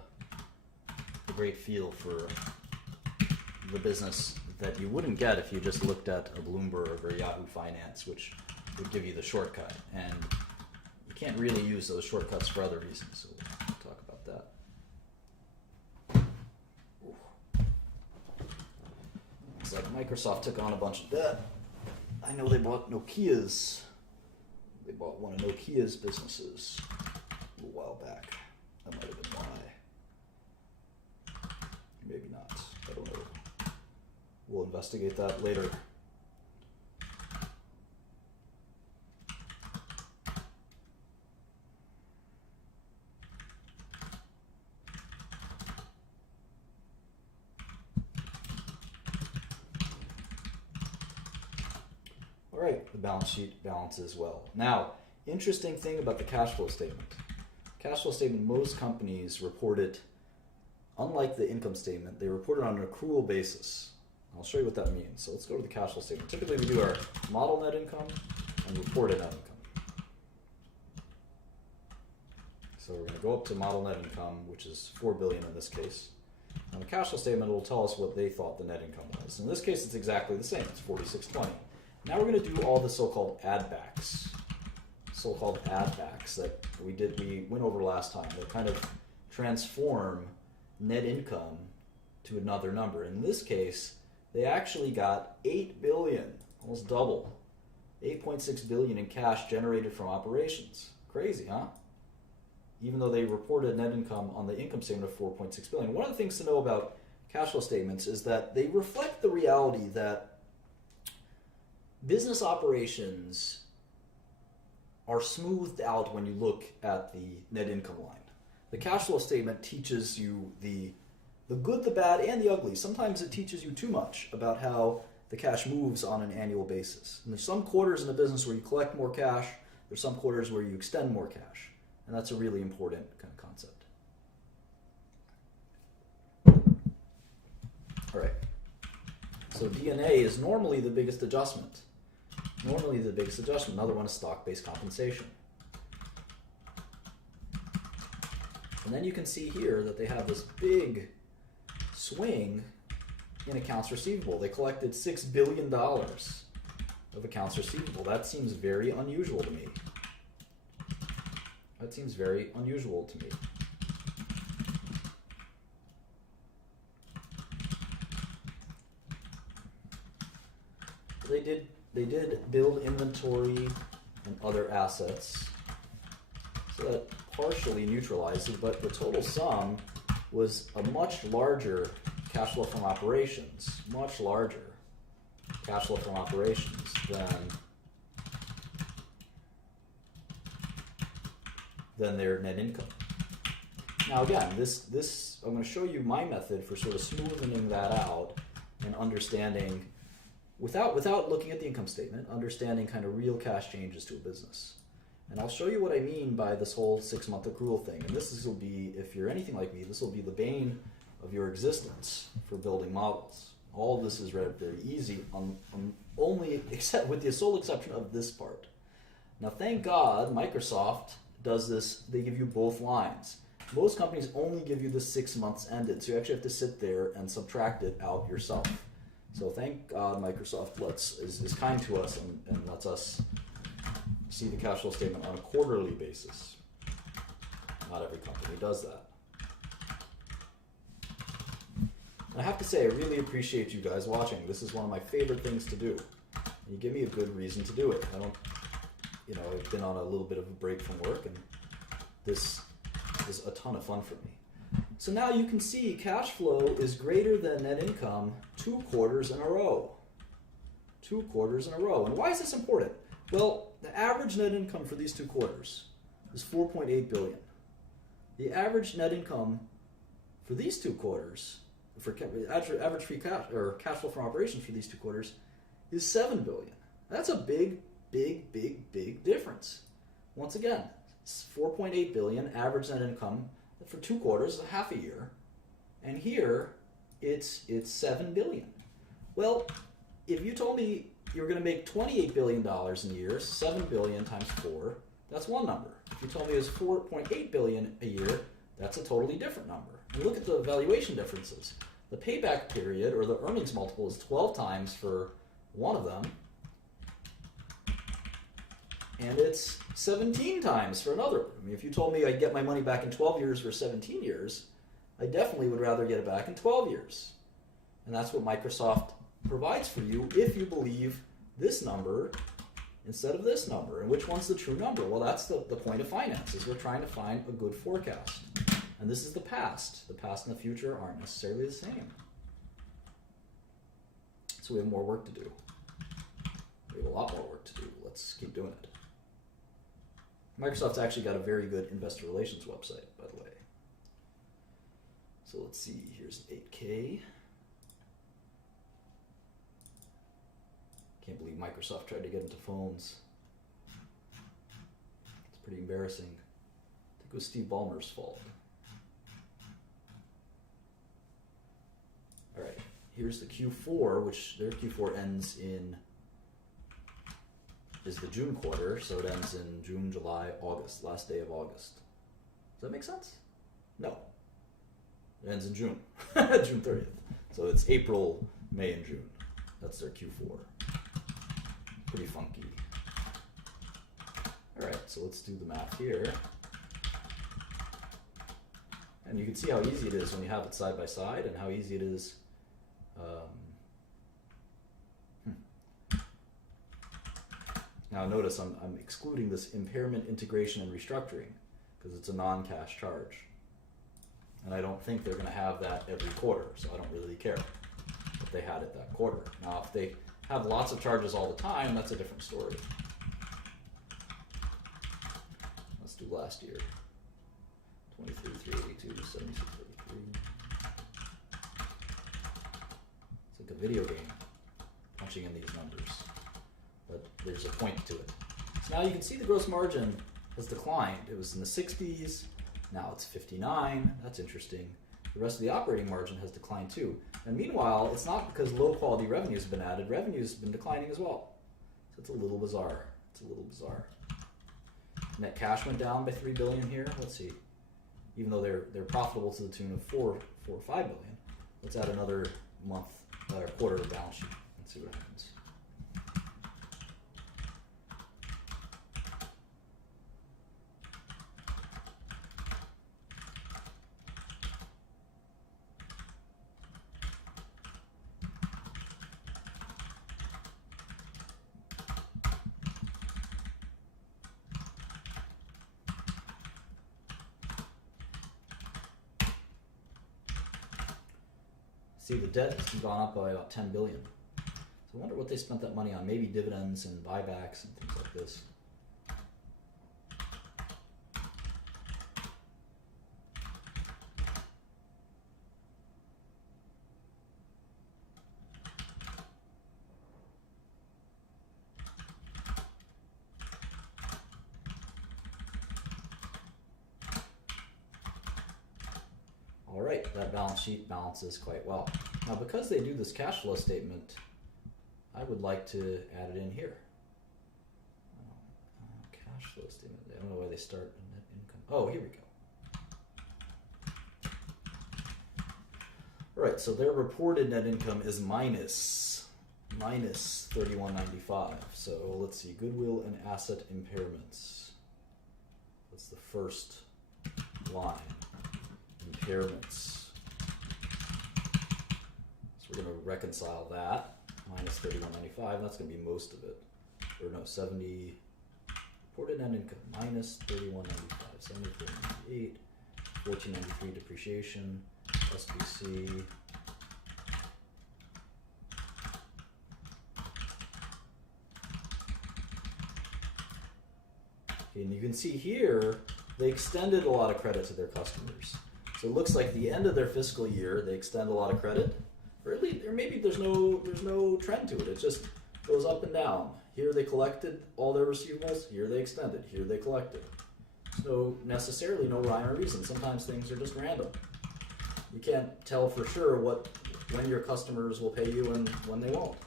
great feel for the business that you wouldn't get if you just looked at a Bloomberg or Yahoo Finance, which would give you the shortcut. And you can't really use those shortcuts for other reasons, so we'll talk about that. Ooh. Looks like Microsoft took on a bunch of debt. I know they bought Nokia's. They bought one of Nokia's businesses a little while back. That might have been why. Maybe not. I don't know. We'll investigate that later. All right, the balance sheet balances well. Now, interesting thing about the cash flow statement. Cash flow statement, most companies report it, unlike the income statement, they report it on an accrual basis. I'll show you what that means. So let's go to the cash flow statement. Typically we do our model net income and reported net income. So we're going to go up to model net income, which is 4 billion in this case. On the cash flow statement, it will tell us what they thought the net income was. In this case, it's exactly the same. It's 4620. Now we're going to do all the so-called add-backs. So-called add-backs that we went over last time that kind of transform net income to another number. In this case, they actually got 8 billion, almost double. 8.6 billion in cash generated from operations. Crazy, huh? Even though they reported net income on the income statement of 4.6 billion. One of the things to know about cash flow statements is that they reflect the reality that business operations are smoothed out when you look at the net income line. The cash flow statement teaches you the the good, the bad, and the ugly. Sometimes it teaches you too much about how the cash moves on an annual basis. And there's some quarters in the business where you collect more cash. There's some quarters where you extend more cash. And that's a really important kind of concept. All right. So DNA is normally the biggest adjustment. Another one is stock-based compensation. And then you can see here that they have this big swing in accounts receivable. They collected $6 billion of accounts receivable. That seems very unusual to me. They did build inventory and other assets, so that partially neutralizes, but the total sum was a much larger cash flow from operations, than their net income. Now again, this I'm going to show you my method for sort of smoothing that out and understanding, without looking at the income statement, understanding kind of real cash changes to a business. And I'll show you what I mean by this whole 6-month accrual thing. And this will be, if you're anything like me, this will be the bane of your existence for building models. All of this is very easy, only except with the sole exception of this part. Now, thank God, Microsoft does this. They give you both lines. Most companies only give you the 6 months ended, so you actually have to sit there and subtract it out yourself. So thank God Microsoft is kind to us and lets us see the cash flow statement on a quarterly basis. Not every company does that. And I have to say, I really appreciate you guys watching. This is one of my favorite things to do. And you give me a good reason to do it. I've been on a little bit of a break from work, and this is a ton of fun for me. So now you can see cash flow is greater than net income 2 quarters in a row. 2 quarters in a row. And why is this important? Well, the average net income for these 2 quarters is $4.8 billion. The average net income for these 2 quarters, for average free cash or cash flow from operations for these 2 quarters, is $7 billion. That's a big difference. Once again, it's $4.8 billion average net income for 2 quarters, half a year, and here it's $7 billion. Well, if you told me you were going to make $28 billion in a year, $7 billion times 4, that's one number. If you told me it was $4.8 billion a year, that's a totally different number. And look at the valuation differences. The payback period, or the earnings multiple, is 12 times for one of them, and it's 17 times for another. I mean, if you told me I'd get my money back in 12 years or 17 years, I definitely would rather get it back in 12 years. And that's what Microsoft provides for you if you believe this number instead of this number. And which one's the true number? Well, that's the point of finance, is we're trying to find a good forecast. And this is the past. The past and the future aren't necessarily the same. So we have more work to do. We have a lot more work to do. Let's keep doing it. Microsoft's actually got a very good investor relations website, by the way. So let's see, here's an 8K. Can't believe Microsoft tried to get into phones. It's pretty embarrassing. I think it was Steve Ballmer's fault. All right, here's the Q4, which their Q4 ends in, is the June quarter, so it ends in June, July, August, last day of August. Does that make sense? No. It ends in June, June 30th. So it's April, May, and June. That's their Q4. Pretty funky. All right, so let's do the math here. And you can see how easy it is when you have it side by side, and how easy it is. Now notice I'm excluding this impairment, integration, and restructuring because it's a non-cash charge. And I don't think they're going to have that every quarter, so I don't really care if they had it that quarter. Now, if they have lots of charges all the time, that's a different story. Let's do last year. 23, 382, 76, 33. like a video game, punching in these numbers. But there's a point to it. So now you can see the gross margin has declined. It was in the 60s, now it's 59. That's interesting. The rest of the operating margin has declined too. And meanwhile, it's not because low quality revenues have been added. Revenue's been declining as well. So it's a little bizarre. It's a little bizarre. Net cash went down by $3 billion here. Let's see. Even though they're profitable to the tune of four or $5 billion. Let's add another month or quarter of the balance sheet and see what happens. See, the debt has gone up by about $10 billion. So I wonder what they spent that money on. Maybe dividends and buybacks and things like this. All right, that balance sheet balances quite well. Now, because they do this cash flow statement, I would like to add it in here. Cash flow statement. I don't know why they start in net income. Oh, here we go. All right, so their reported net income is minus 31.95. So let's see, goodwill and asset impairments. That's the first line. Impairments. So we're going to reconcile that. Minus 31.95. That's going to be most of it. Or no, 70. Reported net income. Minus 31.95. 74.98. 14.93 depreciation. SBC. Okay, and you can see here they extended a lot of credit to their customers. So it looks like the end of their fiscal year, they extend a lot of credit, or at least, or maybe there's no trend to it. It just goes up and down. Here they collected all their receivables. Here they extended. Here they collected. So necessarily no rhyme or reason. Sometimes things are just random. You can't tell for sure when your customers will pay you and when they won't,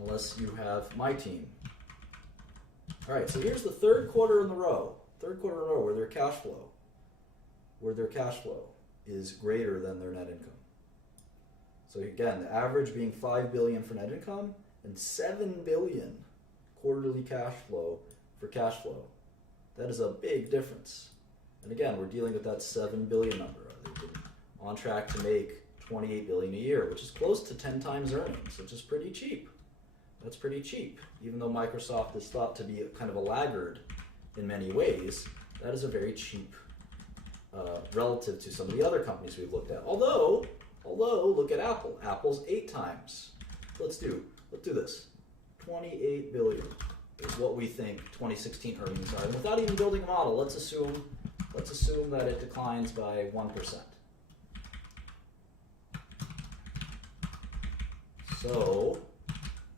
unless you have my team. All right. So here's the third quarter in a row where their cash flow is greater than their net income. So again, the average being $5 billion for net income and $7 billion quarterly cash flow for cash flow. That is a big difference. And again, we're dealing with that $7 billion number. They've been on track to make $28 billion a year, which is close to 10 times earnings, which is pretty cheap. That's pretty cheap. Even though Microsoft is thought to be kind of a laggard in many ways, that is a very cheap relative to some of the other companies we've looked at. Although look at Apple. Apple's 8 times. Let's do this. 28 billion is what we think 2016 earnings are. And without even building a model, let's assume that it declines by 1%. So,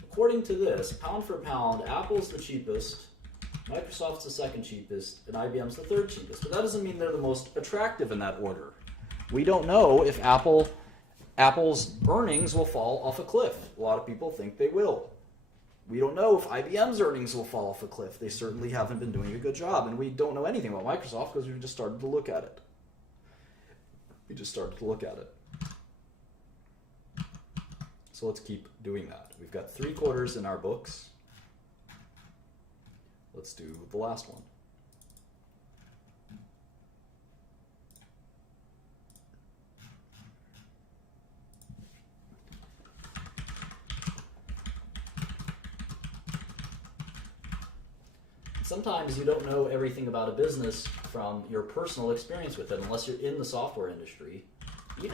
according to this, pound for pound, Apple's the cheapest, Microsoft's the second cheapest, and IBM's the third cheapest. But that doesn't mean they're the most attractive in that order. We don't know if Apple's earnings will fall off a cliff. A lot of people think they will. We don't know if IBM's earnings will fall off a cliff. They certainly haven't been doing a good job, and we don't know anything about Microsoft because we've just started to look at it. So let's keep doing that. We've got 3 quarters in our books. Let's do the last one. Sometimes you don't know everything about a business from your personal experience with it, unless you're in the software industry.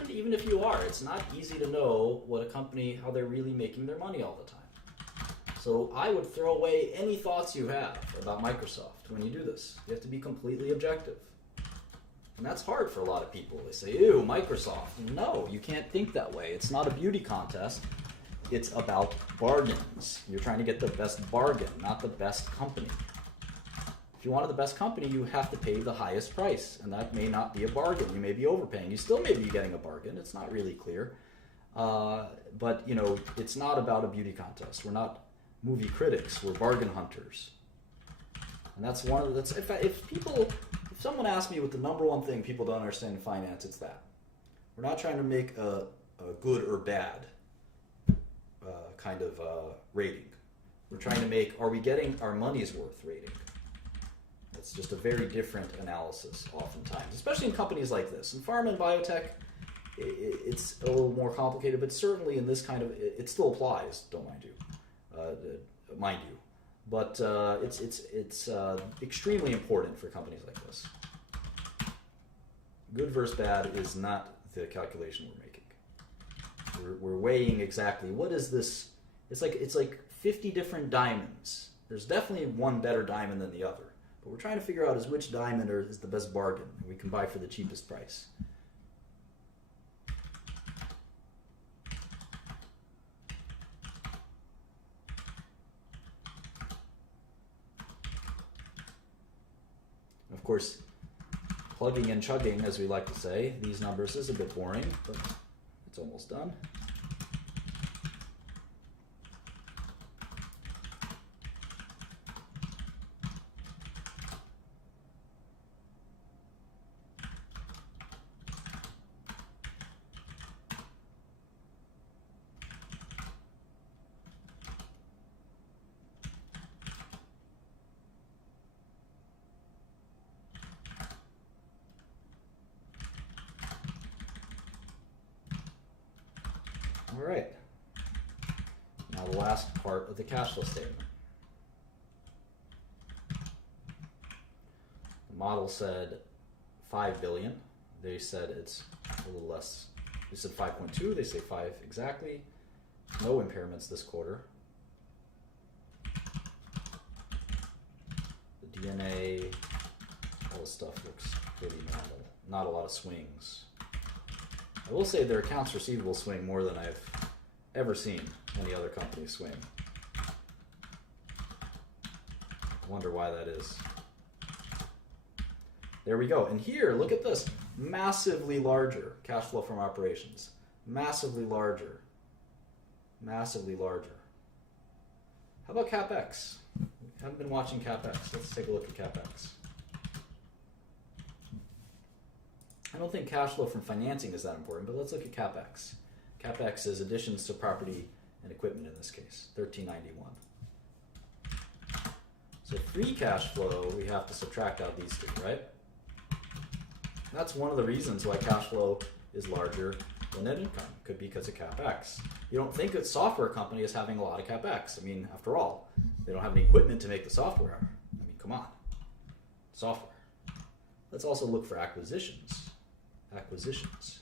Even if you are, it's not easy to know what a company, how they're really making their money all the time. So I would throw away any thoughts you have about Microsoft when you do this. You have to be completely objective. And that's hard for a lot of people. They say, ew, Microsoft. No, you can't think that way. It's not a beauty contest. It's about bargains. You're trying to get the best bargain, not the best company. If you wanted the best company, you have to pay the highest price, and that may not be a bargain. You may be overpaying. You still may be getting a bargain. It's not really clear. But, you know, it's not about a beauty contest. We're not movie critics. We're bargain hunters. And that's one of the, if someone asks me what the number one thing people don't understand in finance, it's that. We're not trying to make a good or bad kind of rating. We're trying to make, are we getting our money's worth rating? It's just a very different analysis oftentimes, especially in companies like this. In pharma and biotech, it's a little more complicated, but certainly in this kind of, it still applies, don't mind you. But it's extremely important for companies like this. Good versus bad is not the calculation we're making. We're weighing exactly what is this. It's like 50 different diamonds. There's definitely one better diamond than the other, but we're trying to figure out which diamond is the best bargain we can buy for the cheapest price. Of course, plugging and chugging, as we like to say, these numbers is a bit boring, but it's almost done. All right. Now the last part of the cash flow statement. The model said 5 billion. They said it's a little less. They said 5.2. They say 5 exactly. No impairments this quarter. The DNA, all this stuff looks pretty normal. Not a lot of swings. I will say their accounts receivable swing more than I've ever seen any other company swing. I wonder why that is. There we go. And here, look at this. Massively larger cash flow from operations. Massively larger. Massively larger. How about CapEx? We haven't been watching CapEx. Let's take a look at CapEx. I don't think cash flow from financing is that important, but let's look at CapEx. CapEx is additions to property and equipment in this case, $1391. So free cash flow, we have to subtract out these two, right? That's one of the reasons why cash flow is larger than net income. Could be because of CapEx. You don't think a software company is having a lot of CapEx. I mean, after all, they don't have any equipment to make the software. I mean, come on. Software. Let's also look for acquisitions. Acquisitions.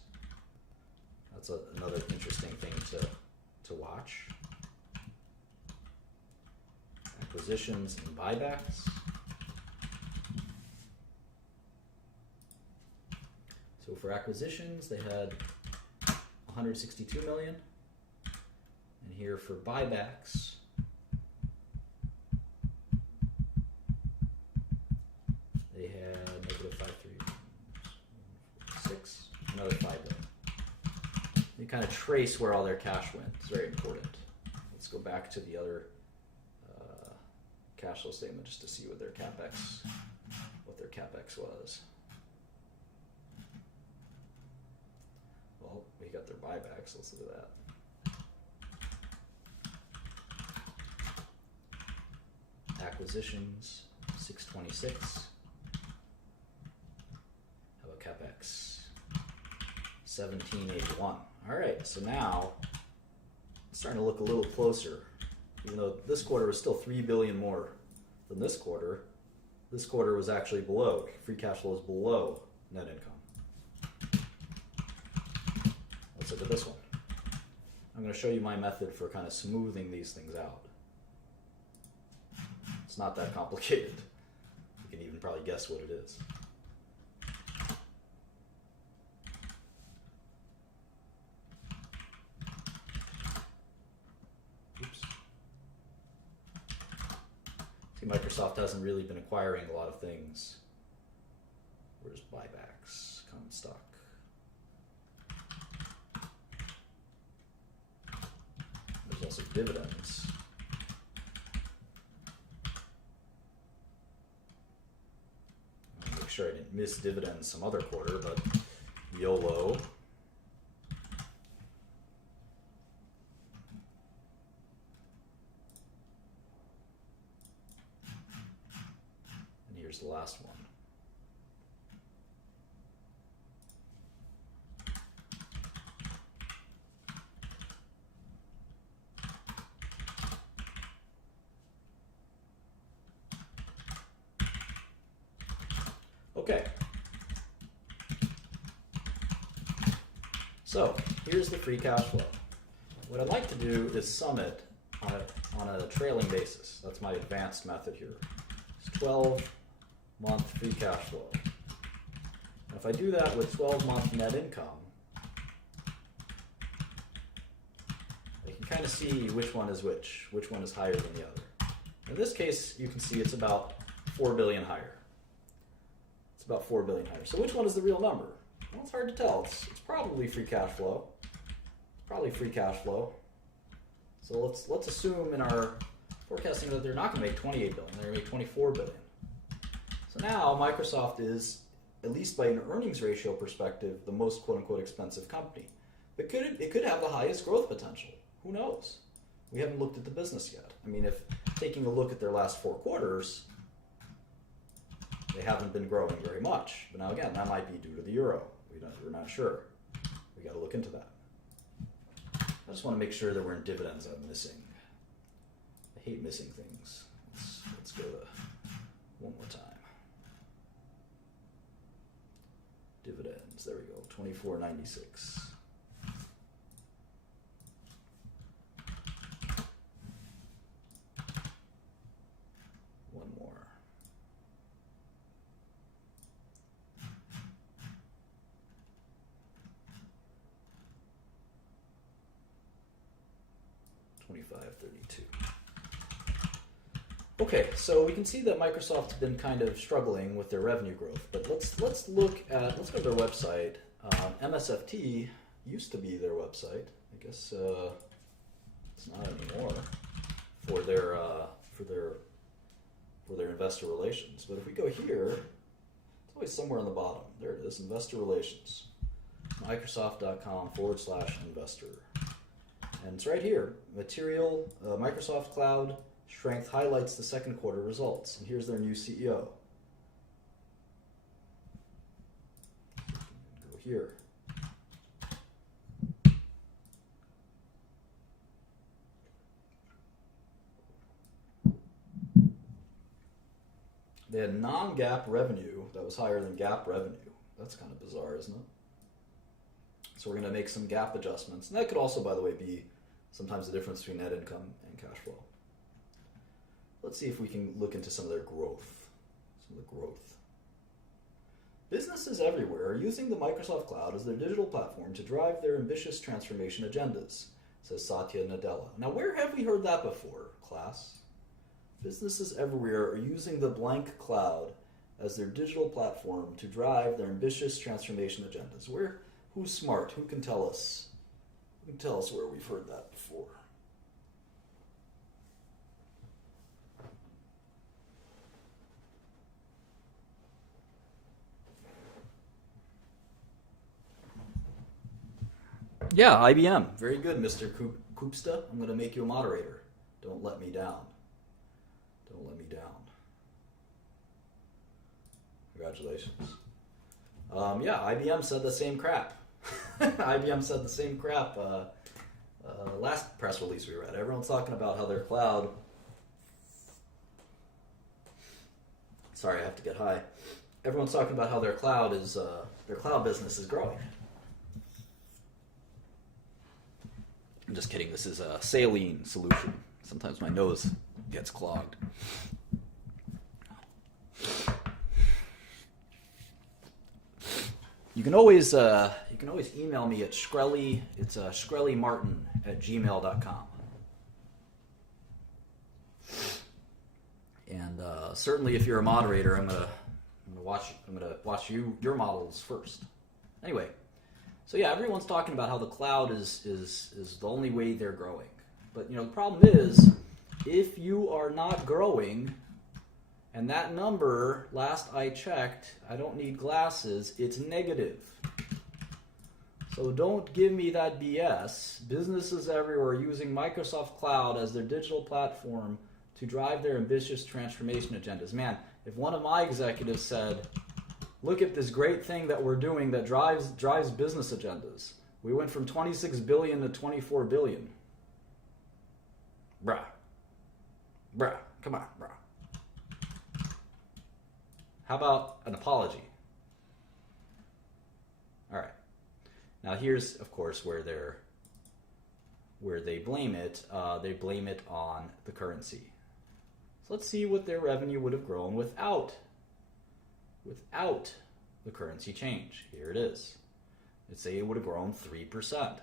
That's another interesting thing to watch. Acquisitions and buybacks. So for acquisitions, they had 162 million. And here for buybacks, they had negative 536, another 5 million. You kind of trace where all their cash went. It's very important. Let's go back to the other cash flow statement just to see what their CapEx was. Well, we got their buybacks. Let's look at that. Acquisitions, 626. How about CapEx? 1781. All right, so now it's starting to look a little closer. Even though this quarter was still 3 billion more than this quarter was actually below. Free cash flow is below net income. Let's look at this one. I'm going to show you my method for kind of smoothing these things out. It's not that complicated. You can even probably guess what it is. See, Microsoft hasn't really been acquiring a lot of things. Where's buybacks? Common stock. There's also dividends. I'll make sure I didn't miss dividends some other quarter, but YOLO. And here's the last one. Okay, so here's the free cash flow. What I'd like to do is sum it on a trailing basis. That's my advanced method here. It's 12-month free cash flow. And if I do that with 12-month net income, I can kind of see which one is which one is higher than the other. In this case, you can see it's about 4 billion higher. It's about 4 billion higher. So which one is the real number? Well, it's hard to tell. It's probably free cash flow. It's probably free cash flow. So let's assume in our forecasting that they're not going to make 28 billion. They're going to make 24 billion. So now Microsoft is, at least by an earnings ratio perspective, the most quote-unquote expensive company. But it could have the highest growth potential. Who knows? We haven't looked at the business yet. I mean, if taking a look at their last 4 quarters, they haven't been growing very much. But now again, that might be due to the euro. We're not sure. We got to look into that. I just want to make sure there weren't dividends I'm missing. I hate missing things. Let's go to one more time. Dividends. There we go. 24.96. One more. $25.32. Okay, so we can see that Microsoft's been kind of struggling with their revenue growth, but let's go to their website. MSFT used to be their website. I guess it's not anymore for their investor relations. But if we go here, it's always somewhere on the bottom. There it is, investor relations. Microsoft.com/investor. And it's right here. Material, Microsoft Cloud strength highlights the second quarter results. And here's their new CEO. Go here. They had non-GAAP revenue that was higher than GAAP revenue. That's kind of bizarre, isn't it? So we're going to make some GAAP adjustments. And that could also, by the way, be sometimes the difference between net income and cash flow. Let's see if we can look into some of their growth. Businesses everywhere are using the Microsoft Cloud as their digital platform to drive their ambitious transformation agendas, says Satya Nadella. Now, where have we heard that before, class? Businesses everywhere are using the blank cloud as their digital platform to drive their ambitious transformation agendas. Who's smart? Who can tell us? Who can tell us where we've heard that before? Yeah, IBM. Very good, Mr. Koopsta. I'm going to make you a moderator. Don't let me down. Don't let me down. Congratulations. Yeah, IBM said the same crap. IBM said the same crap last press release we read. Everyone's talking about how their cloud... Sorry, I have to get high. Everyone's talking about how their cloud business is growing. I'm just kidding. This is a saline solution. Sometimes my nose gets clogged. You can always email me at Shkreli. It's shkrelimartin@gmail.com. And certainly, if you're a moderator, I'm gonna watch your models first. Anyway, so yeah, everyone's talking about how the cloud is the only way they're growing. But the problem is, if you are not growing, and that number, last I checked, I don't need glasses, it's negative. So don't give me that BS. Businesses everywhere are using Microsoft Cloud as their digital platform to drive their ambitious transformation agendas. Man, if one of my executives said, look at this great thing that we're doing that drives business agendas. We went from 26 billion to 24 billion. Bruh, come on, bruh. How about an apology? All right. Now here's, of course, where they blame it. They blame it on the currency. So let's see what their revenue would have grown without the currency change. Here it is. Let's say it would have grown 3%.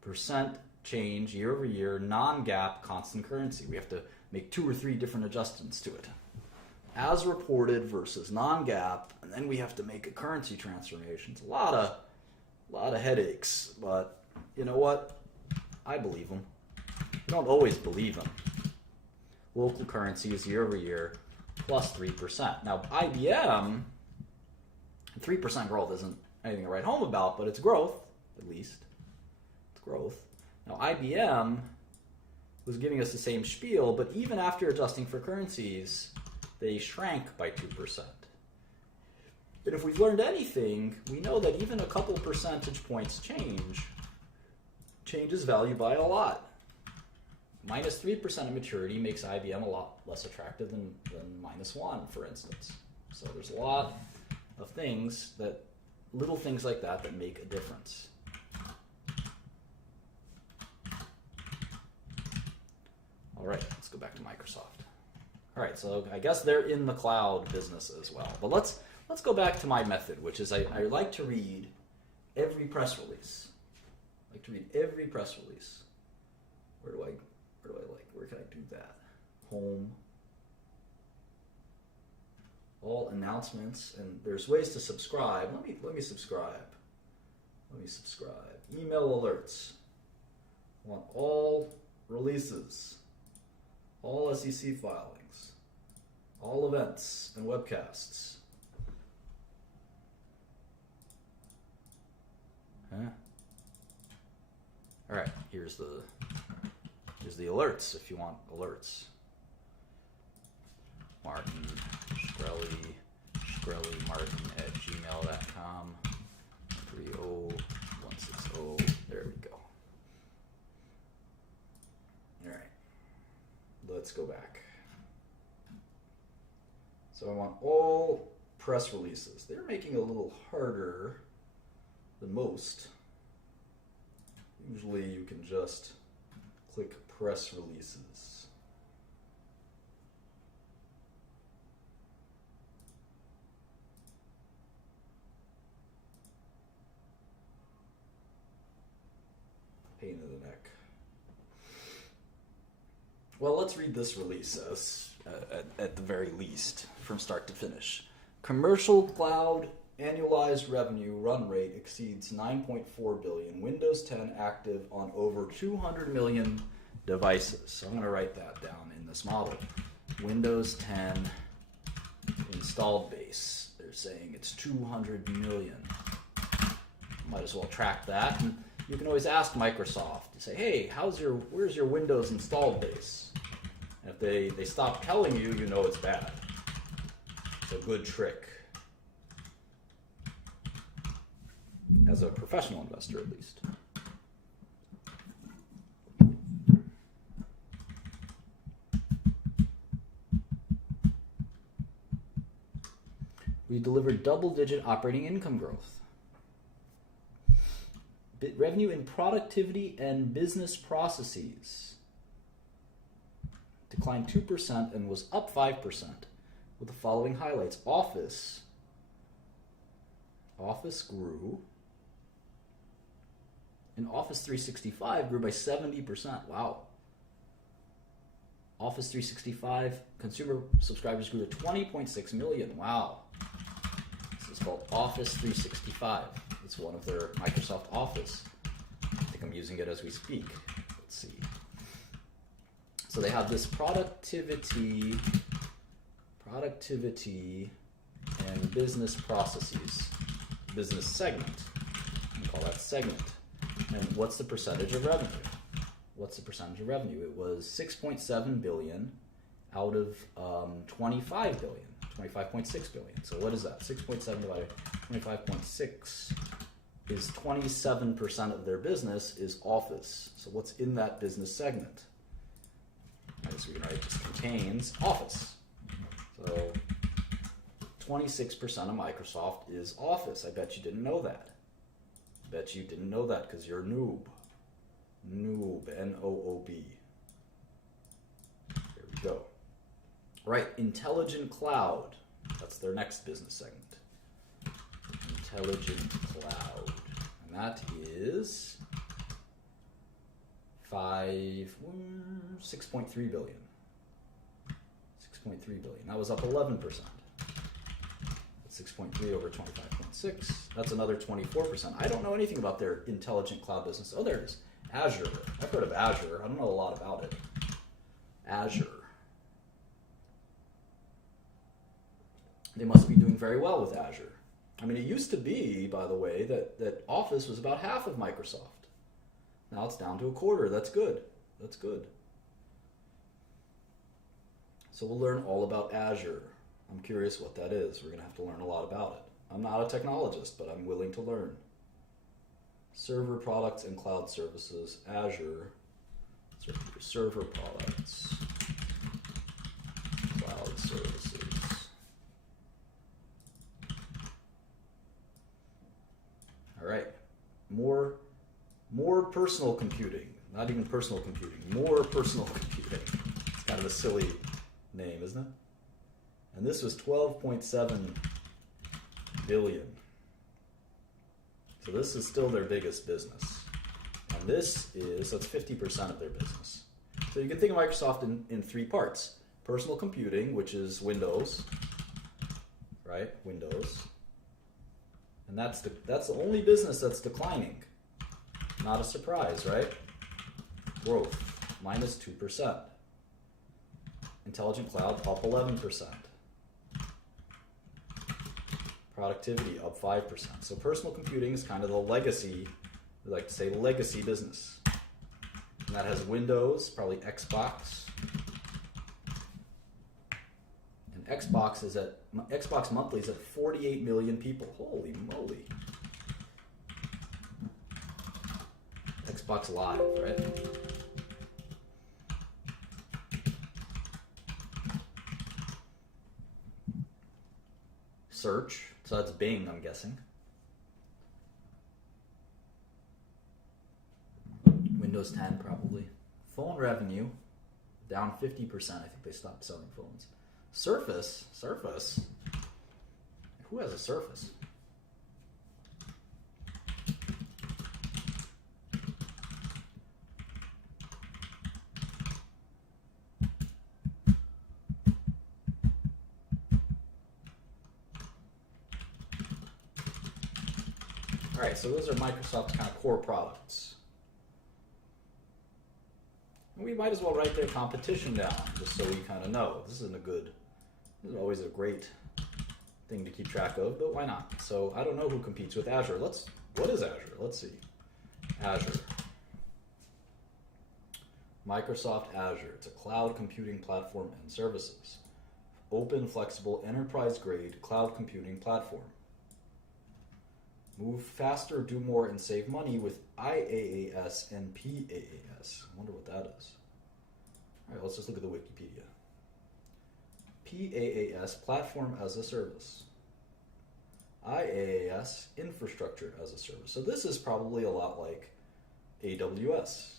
Percent change year over year, non-GAAP constant currency. We have to make 2 or 3 different adjustments to it. As reported versus non-GAAP, and then we have to make a currency transformation. It's a lot of headaches, but you know what? I believe them. You don't always believe them. Local currencies year over year plus 3%. Now IBM, 3% growth isn't anything to write home about, but it's growth, at least. It's growth. Now IBM was giving us the same spiel, but even after adjusting for currencies, they shrank by 2%. But if we've learned anything, we know that even a couple percentage points changes value by a lot. Minus 3% of maturity makes IBM a lot less attractive than minus 1, for instance. So there's a lot of things little things like that make a difference. All right, let's go back to Microsoft. All right, so I guess they're in the cloud business as well. But let's go back to my method, which is I like to read every press release. Where can I do that? Home. All announcements, and there's ways to subscribe. Let me subscribe. Email alerts. I want all releases, all SEC filings, all events and webcasts. All right, here's the alerts if you want alerts. Martin Shkreli Martin at gmail.com 30160. There we go. All right, let's go back. So I want all press releases. They're making it a little harder than most. Usually you can just click press releases. Pain in the neck. Well, let's read this release at the very least, from start to finish. Commercial cloud annualized revenue run rate exceeds 9.4 billion. Windows 10 active on over 200 million devices. So I'm going to write that down in this model. Windows 10 installed base. They're saying it's 200 million. Might as well track that. And you can always ask Microsoft to say, hey, where's your Windows installed base? And if they stop telling you, you know it's bad. It's a good trick. As a professional investor, at least. We delivered double-digit operating income growth. Revenue in productivity and business processes declined 2% and was up 5% with the following highlights. Office grew. And Office 365 grew by 70%. Wow. Office 365 consumer subscribers grew to 20.6 million. Wow. This is called Office 365. It's one of their Microsoft Office. I think I'm using it as we speak. Let's see. So they have this productivity and business processes, business segment. We call that segment. And what's the percentage of revenue? What's the percentage of revenue? It was 6.7 billion out of 25 billion, 25.6 billion. So what is that? 6.7 divided by 25.6 is 27% of their business is Office. So what's in that business segment? So we can write just contains Office. So 26% of Microsoft is Office. I bet you didn't know that. Bet you didn't know that because you're a noob. Noob, N-O-O-B. There we go. Right, Intelligent Cloud. That's their next business segment. Intelligent Cloud. And that is 6.3 billion. 6.3 billion. That was up 11%. 6.3 over 25.6. That's another 24%. I don't know anything about their intelligent cloud business. Oh, there it is. Azure. I've heard of Azure. I don't know a lot about it. Azure. They must be doing very well with Azure. I mean, it used to be, by the way, that Office was about half of Microsoft. Now it's down to a quarter. That's good. That's good. So we'll learn all about Azure. I'm curious what that is. We're going to have to learn a lot about it. I'm not a technologist, but I'm willing to learn. Server products and cloud services, Azure. Server products, cloud services. All right. More personal computing. Not even personal computing. More personal computing. It's kind of a silly name, isn't it? And this was 12.7 billion. So this is still their biggest business. And this is, that's 50% of their business. So you can think of Microsoft in three parts. Personal computing, which is Windows, right? Windows. And that's the only business that's declining. Not a surprise, right? Growth, minus 2%. Intelligent Cloud, up 11%. Productivity, up 5%. So personal computing is kind of the legacy, we like to say legacy business. And that has Windows, probably Xbox. And Xbox monthly is at 48 million people. Holy moly. Xbox Live, right? Search, so that's Bing, I'm guessing. Windows 10 probably. Phone revenue, down 50%. I think they stopped selling phones. Surface? Who has a Surface? All right, so those are Microsoft's kind of core products. We might as well write their competition down, just so we kind of know. This is always a great thing to keep track of, but why not? So I don't know who competes with Azure. What is Azure? Let's see. Azure. Microsoft Azure. It's a cloud computing platform and services. Open, flexible, enterprise-grade cloud computing platform. Move faster, do more, and save money with IaaS and PaaS. I wonder what that is. All right, let's just look at the Wikipedia. PaaS, Platform as a Service. IaaS, Infrastructure as a Service. So this is probably a lot like AWS.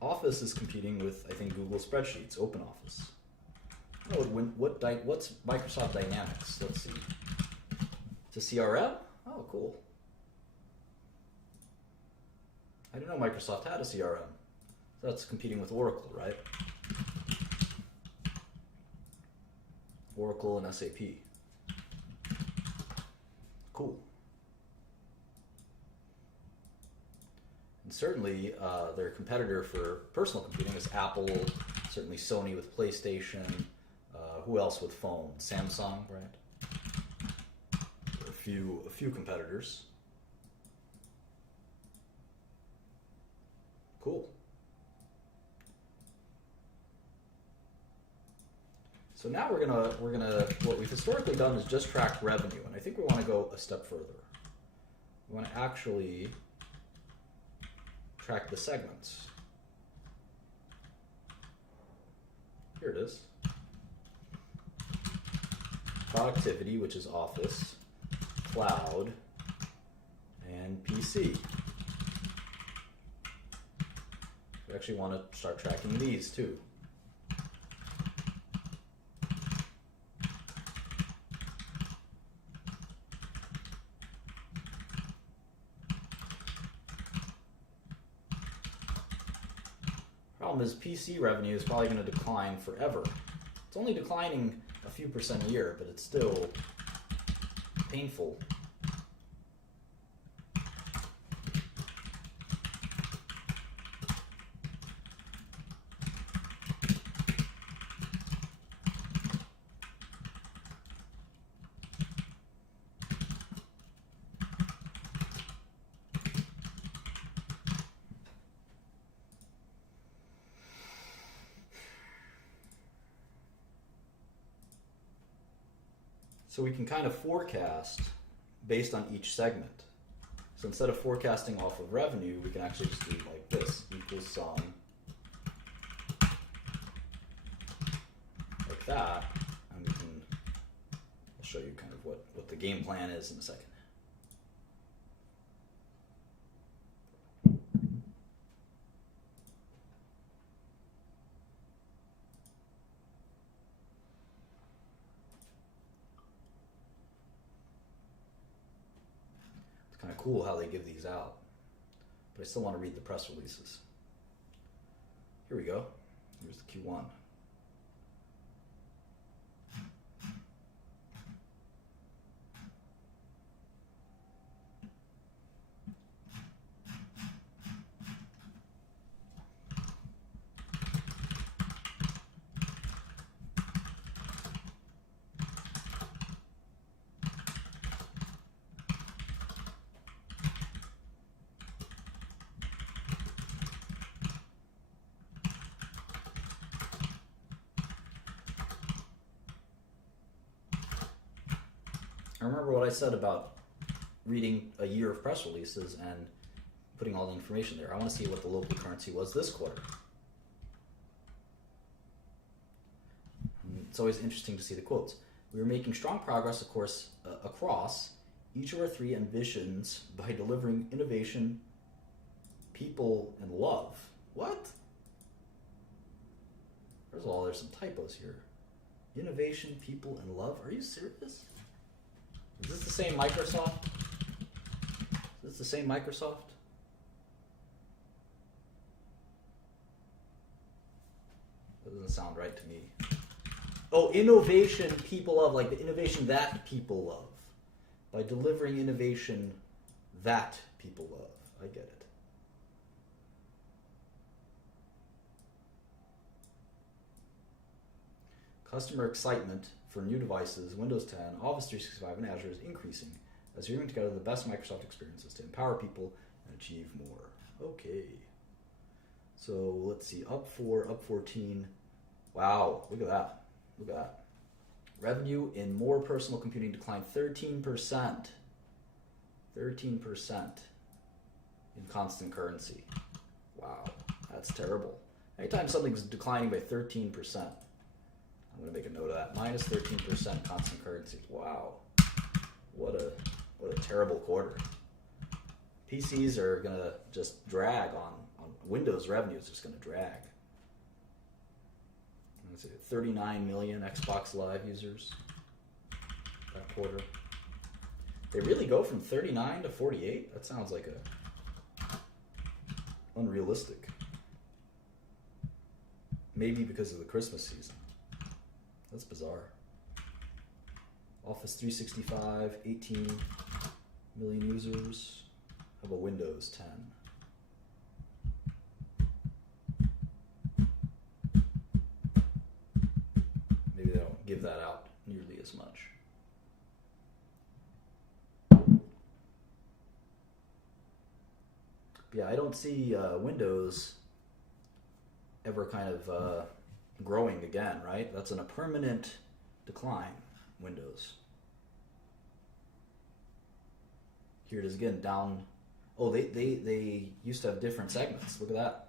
Office is competing with, I think, Google Spreadsheets, Open Office. Oh, what's Microsoft Dynamics? Let's see. It's a CRM? Oh, cool. I didn't know Microsoft had a CRM. So that's competing with Oracle, right? Oracle and SAP. Cool. And certainly their competitor for personal computing is Apple, certainly Sony with PlayStation, who else with phone? Samsung, right? A few competitors. Cool. So now we're gonna what we've historically done is just track revenue, and I think we want to go a step further. We want to actually track the segments. Here it is. Productivity, which is Office, Cloud, and PC. We actually want to start tracking these too. Problem is PC revenue is probably going to decline forever. It's only declining a few percent a year, but it's still painful. So we can kind of forecast based on each segment. So instead of forecasting off of revenue, we can actually just do like this, equals sum, like that, and we can, I'll show you kind of what the game plan is in a second. Kind of cool how they give these out, but I still want to read the press releases. Here we go. Here's the Q1. I remember what I said about reading a year of press releases and putting all the information there. I want to see what the local currency was this quarter. It's always interesting to see the quotes. We are making strong progress, of course, across each of our three ambitions by delivering innovation, people, and love. What? First of all, there's some typos here. Innovation, people, and love? Are you serious? Is this the same Microsoft? Is this the same Microsoft? That doesn't sound right to me. Oh, innovation people love, like the innovation that people love. By delivering innovation that people love. I get it. Customer excitement for new devices, Windows 10, Office 365, and Azure is increasing as you're bringing together the best Microsoft experiences to empower people and achieve more. Okay. So let's see, up 4, up 14. Wow, look at that. Look at that. Revenue in more personal computing declined 13%. 13% in constant currency. Wow, that's terrible. Anytime something's declining by 13%, I'm going to make a note of that. Minus 13% constant currency. Wow. What a terrible quarter. PCs are going to just drag on Windows revenue is just going to drag. Let's see, 39 million Xbox Live users that quarter. They really go from 39 to 48? That sounds like unrealistic. Maybe because of the Christmas season. That's bizarre. Office 365, 18 million users. How about Windows 10? Maybe they don't give that out nearly as much. Yeah, I don't see Windows ever kind of growing again, right? That's in a permanent decline, Windows. Here it is again, down. Oh, they used to have different segments. Look at that.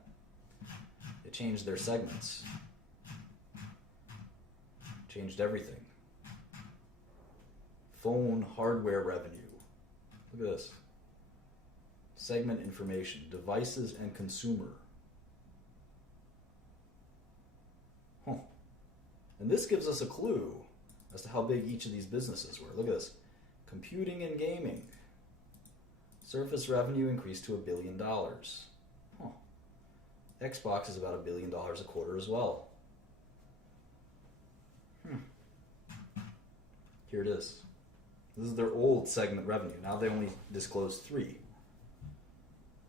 They changed their segments. Changed everything. Phone hardware revenue. Look at this. Segment information, devices and consumer. Huh. And this gives us a clue as to how big each of these businesses were. Look at this. Computing and gaming. Surface revenue increased to $1 billion. Huh. Xbox is about $1 billion a quarter as well. Here it is. This is their old segment revenue. Now they only disclose 3.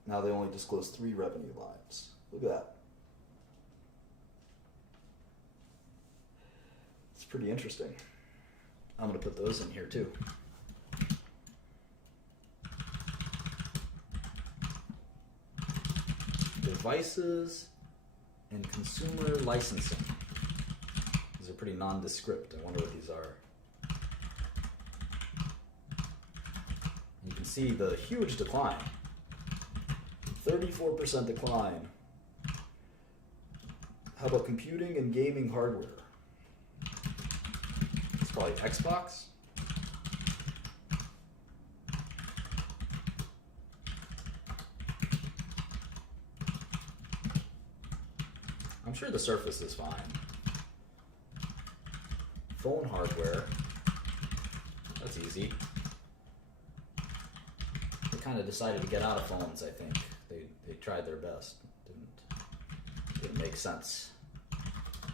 Now they only disclose 3 revenue lines. Look at that. It's pretty interesting. I'm going to put those in here too. Devices and consumer licensing. These are pretty nondescript. I wonder what these are. You can see the huge decline. 34% decline. How about computing and gaming hardware? It's probably Xbox. I'm sure the Surface is fine. Phone hardware. That's easy. They kind of decided to get out of phones, I think. They tried their best. Didn't make sense.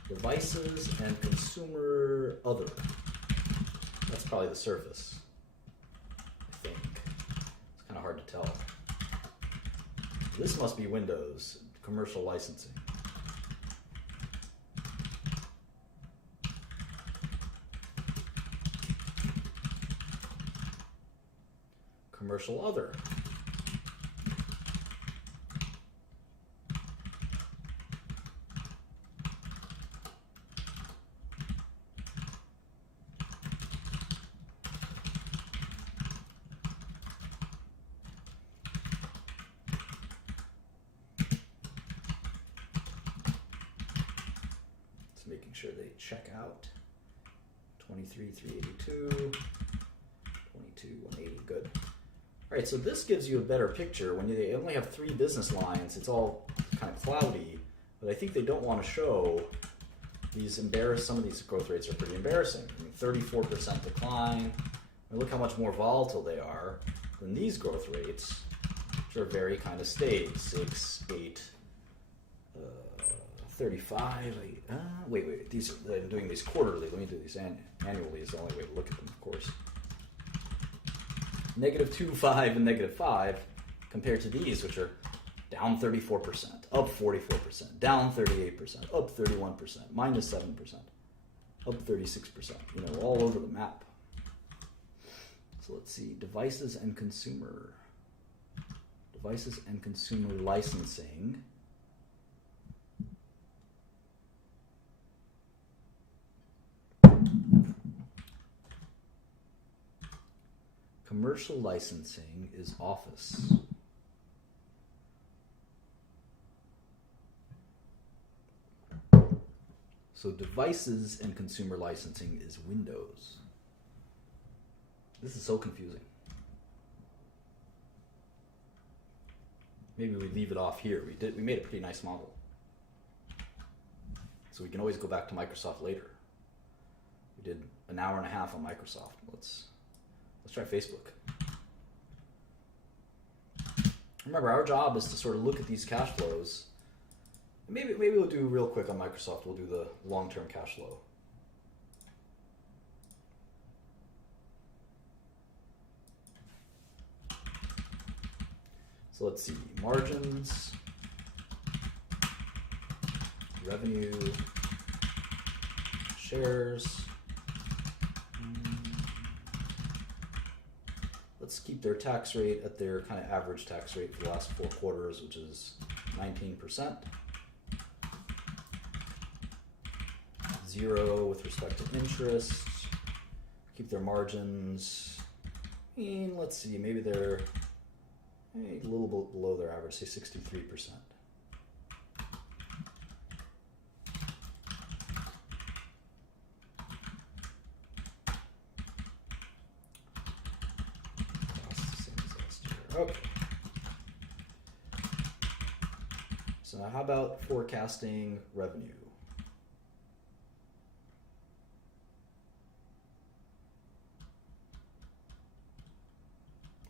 Devices and consumer other. That's probably the Surface, I think. It's kind of hard to tell. This must be Windows, commercial licensing. Commercial other. Just making sure they check out. 23,382, 22,180, good. All right, so this gives you a better picture. When they only have 3 business lines, it's all kind of cloudy, but I think they don't want to show these some of these growth rates are pretty embarrassing. I mean, 34% decline. I mean, look how much more volatile they are than these growth rates, which are very kind of staid. 6, 8, 35. Wait. I'm doing these quarterly. Let me do these annually. Is the only way to look at them, of course. -2, 5, and -5 compared to these, which are down 34%, up 44%, down 38%, up 31%, -7%, up 36%, all over the map. So let's see, devices and consumer licensing. Commercial licensing is Office. So devices and consumer licensing is Windows. This is so confusing. Maybe we leave it off here. We made a pretty nice model. So we can always go back to Microsoft later. We did an hour and a half on Microsoft. Let's try Facebook. Remember, our job is to sort of look at these cash flows. Maybe we'll do real quick on Microsoft. We'll do the long-term cash flow. So let's see, margins, revenue, shares. Let's keep their tax rate at their kind of average tax rate for the last 4 quarters, which is 19%. 0 with respect to interest. Keep their margins. And let's see, maybe they're a little bit below their average, say 63%. Okay. So now how about forecasting revenue?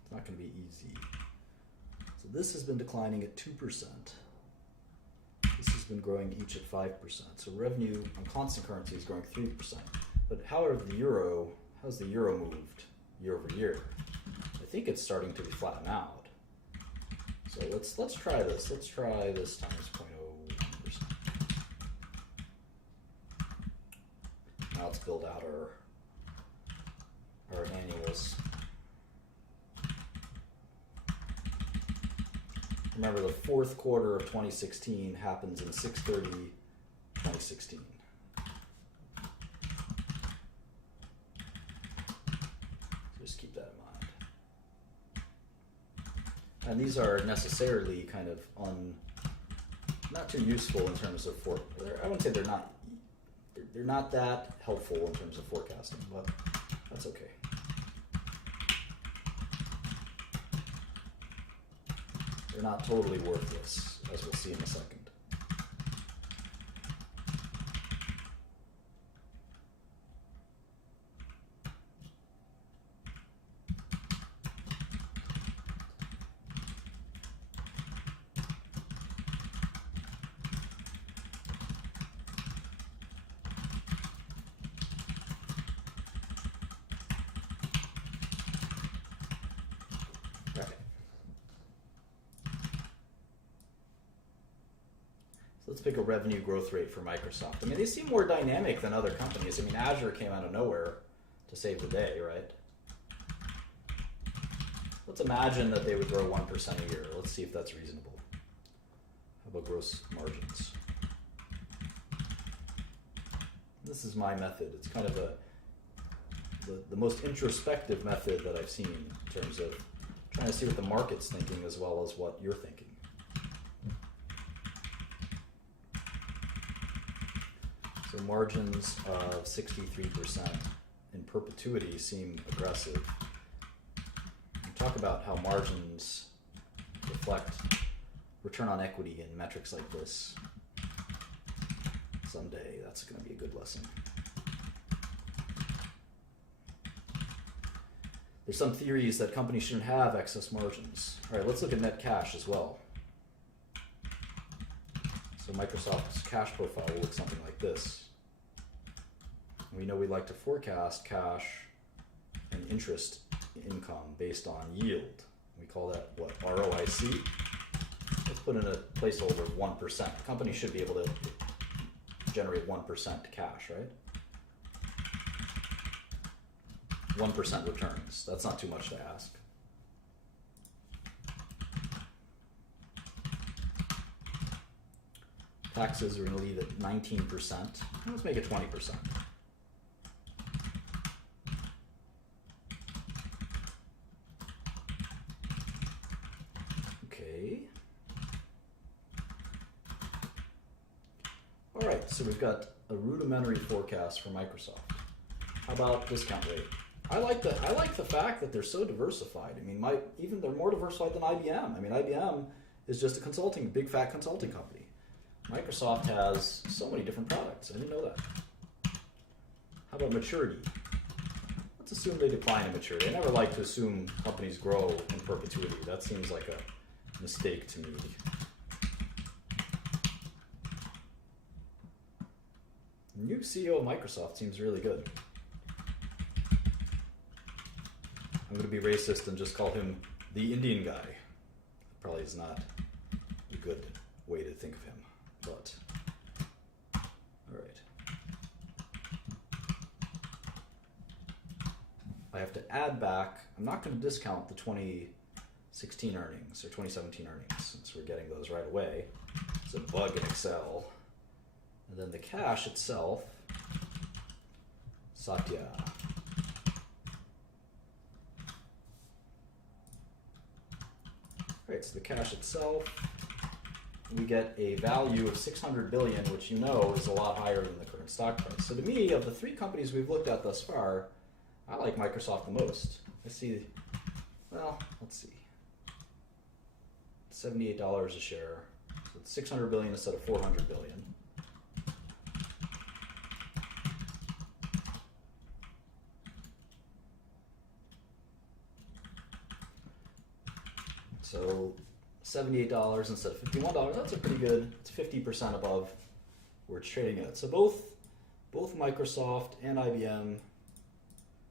It's not going to be easy. So this has been declining at 2%. This has been growing each at 5%. So revenue on constant currency is growing 3%. But however, how's the euro moved year over year? I think it's starting to flatten out. So let's try this. Let's try this times 0.01%. Now let's build out our annuals. Remember, the 4th quarter of 2016 happens in 6/30/2016. So just keep that in mind. And these are necessarily kind of not too useful in terms of I wouldn't say they're not that helpful in terms of forecasting, but that's okay. They're not totally worthless, as we'll see in a second. Let's pick a revenue growth rate for Microsoft. I mean, they seem more dynamic than other companies. I mean, Azure came out of nowhere to save the day, right? Let's imagine that they would grow 1% a year. Let's see if that's reasonable. How about gross margins? This is my method. It's kind of the most introspective method that I've seen in terms of trying to see what the market's thinking as well as what you're thinking. So margins of 63% in perpetuity seem aggressive. We talk about how margins reflect return on equity in metrics like this. Someday that's going to be a good lesson. There's some theories that companies shouldn't have excess margins. All right, let's look at net cash as well. So Microsoft's cash profile will look something like this. We know we like to forecast cash and interest income based on yield. We call that, what, ROIC? Let's put in a placeholder of 1%. The company should be able to generate 1% cash, right? 1% returns. That's not too much to ask. Taxes are going to leave at 19%. Let's make it 20%. Okay. All right, so we've got a rudimentary forecast for Microsoft. How about discount rate? I like the fact that they're so diversified. I mean, even they're more diversified than IBM. I mean, IBM is just a big fat consulting company. Microsoft has so many different products. I didn't know that. How about maturity? Let's assume they decline in maturity. I never like to assume companies grow in perpetuity. That seems like mistake to me. The new CEO of Microsoft seems really good. I'm going to be racist and just call him the Indian guy. Probably is not a good way to think of him, but all right. I have to add back. I'm not going to discount the 2016 earnings or 2017 earnings since we're getting those right away. It's a bug in Excel. And then the cash itself, Satya. Right, so the cash itself, we get a value of 600 billion, which you know is a lot higher than the current stock price. So to me, of the three companies we've looked at thus far, I like Microsoft the most. I see, well, let's see, $78 a share. So it's 600 billion instead of 400 billion. So $78 instead of $51, that's a pretty good, it's 50% above where it's trading at. So both Microsoft and IBM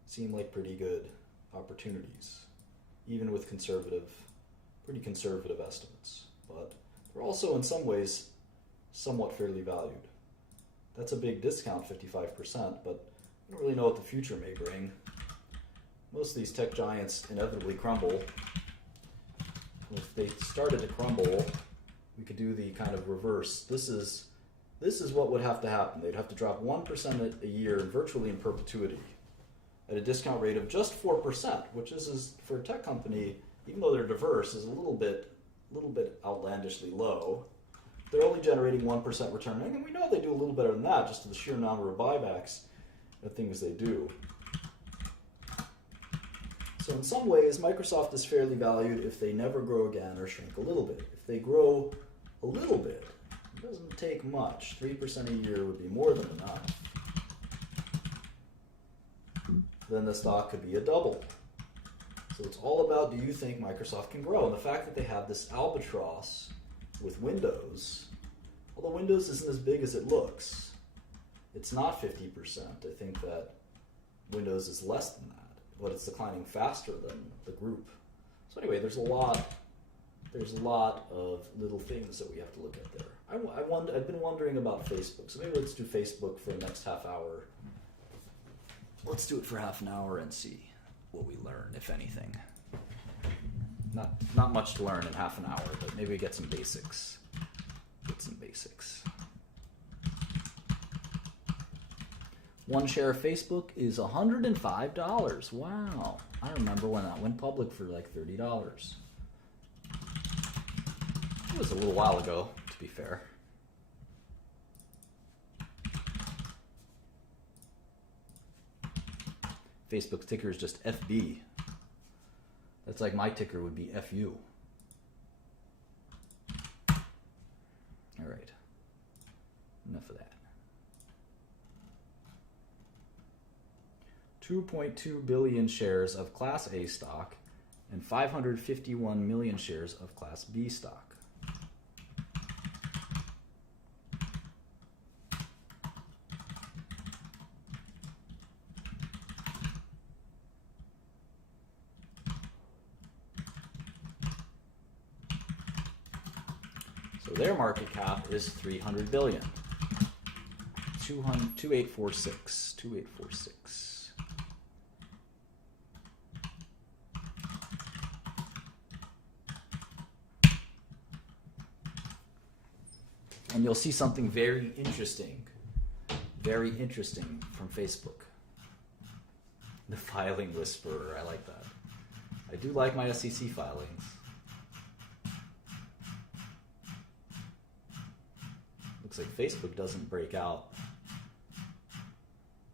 seem like pretty good opportunities, even with pretty conservative estimates. But they're also in some ways somewhat fairly valued. That's a big discount, 55%, but I don't really know what the future may bring. Most of these tech giants inevitably crumble. If they started to crumble, we could do the kind of reverse. This is what would have to happen. They'd have to drop 1% a year virtually in perpetuity at a discount rate of just 4%, which is for a tech company, even though they're diverse, is a little bit outlandishly low. They're only generating 1% return, and we know they do a little better than that just to the sheer number of buybacks and things they do. So in some ways, Microsoft is fairly valued if they never grow again or shrink a little bit. If they grow a little bit, it doesn't take much. 3% a year would be more than enough. Then the stock could be a double. So it's all about, do you think Microsoft can grow? And the fact that they have this albatross with Windows, although Windows isn't as big as it looks, it's not 50%. I think that Windows is less than that, but it's declining faster than the group. So anyway, there's a lot of little things that we have to look at there. I've been wondering about Facebook, so maybe let's do Facebook for the next half hour. Let's do it for half an hour and see what we learn, if anything. Not much to learn in half an hour, but maybe we get some basics. One share of Facebook is $105. Wow. I remember when that went public for like $30. It was a little while ago, to be fair. Facebook's ticker is just FB. That's like my ticker would be FU. All right. Enough of that. 2.2 billion shares of Class A stock and 551 million shares of Class B stock. So their market cap is 300 billion. 2846. And you'll see something very interesting from Facebook. The filing whisperer, I like that. I do like my SEC filings. Looks like Facebook doesn't break out.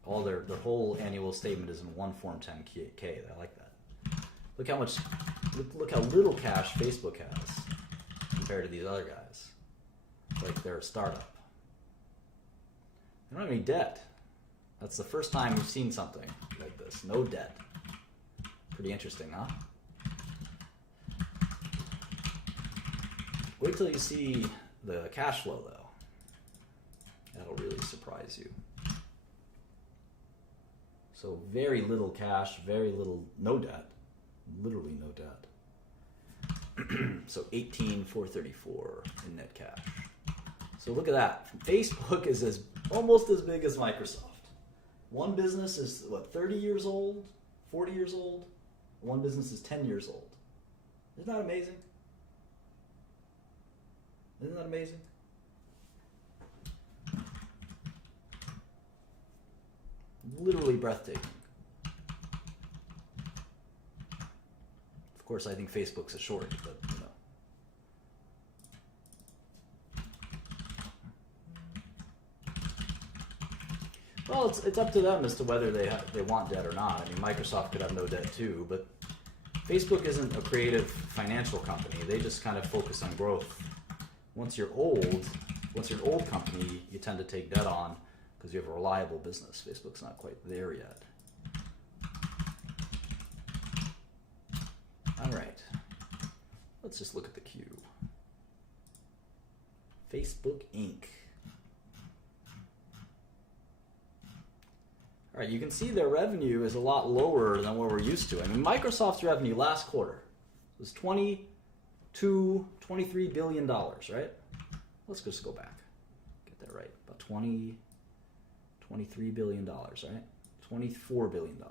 All their whole annual statement is in one Form 10-K. I like that. Look how little cash Facebook has compared to these other guys. Like they're a startup. They don't have any debt. That's the first time we've seen something like this. No debt. Pretty interesting, huh? Wait till you see the cash flow, though. That'll really surprise you. So very little cash, very little, no debt, literally no debt. So 18,434 in net cash. So look at that. Facebook is almost as big as Microsoft. One business is, 30 years old, 40 years old? One business is 10 years old. Isn't that amazing? Isn't that amazing? Literally breathtaking. Of course, I think Facebook's a short, but you know. Well, it's up to them as to whether they want debt or not. I mean, Microsoft could have no debt too, but Facebook isn't a creative financial company. They just kind of focus on growth. Once you're an old company, you tend to take debt on because you have a reliable business. Facebook's not quite there yet. All right, let's just look at the queue. Facebook Inc. All right, you can see their revenue is a lot lower than what we're used to. I mean, Microsoft's revenue last quarter was $23 billion, right? Let's just go back. Get that right. About $23 billion, right? $24 billion.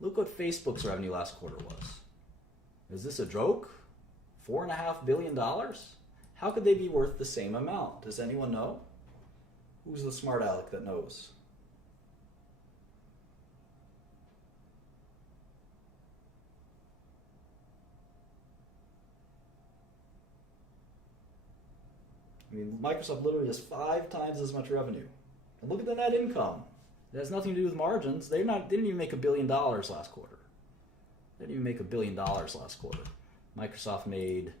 Look what Facebook's revenue last quarter was. Is this a joke? $4.5 billion? How could they be worth the same amount? Does anyone know? Who's the smart aleck that knows? I mean, Microsoft literally has 5 times as much revenue. And look at the net income. It has nothing to do with margins. They didn't even make $1 billion last quarter. They didn't even make $1 billion last quarter. Microsoft made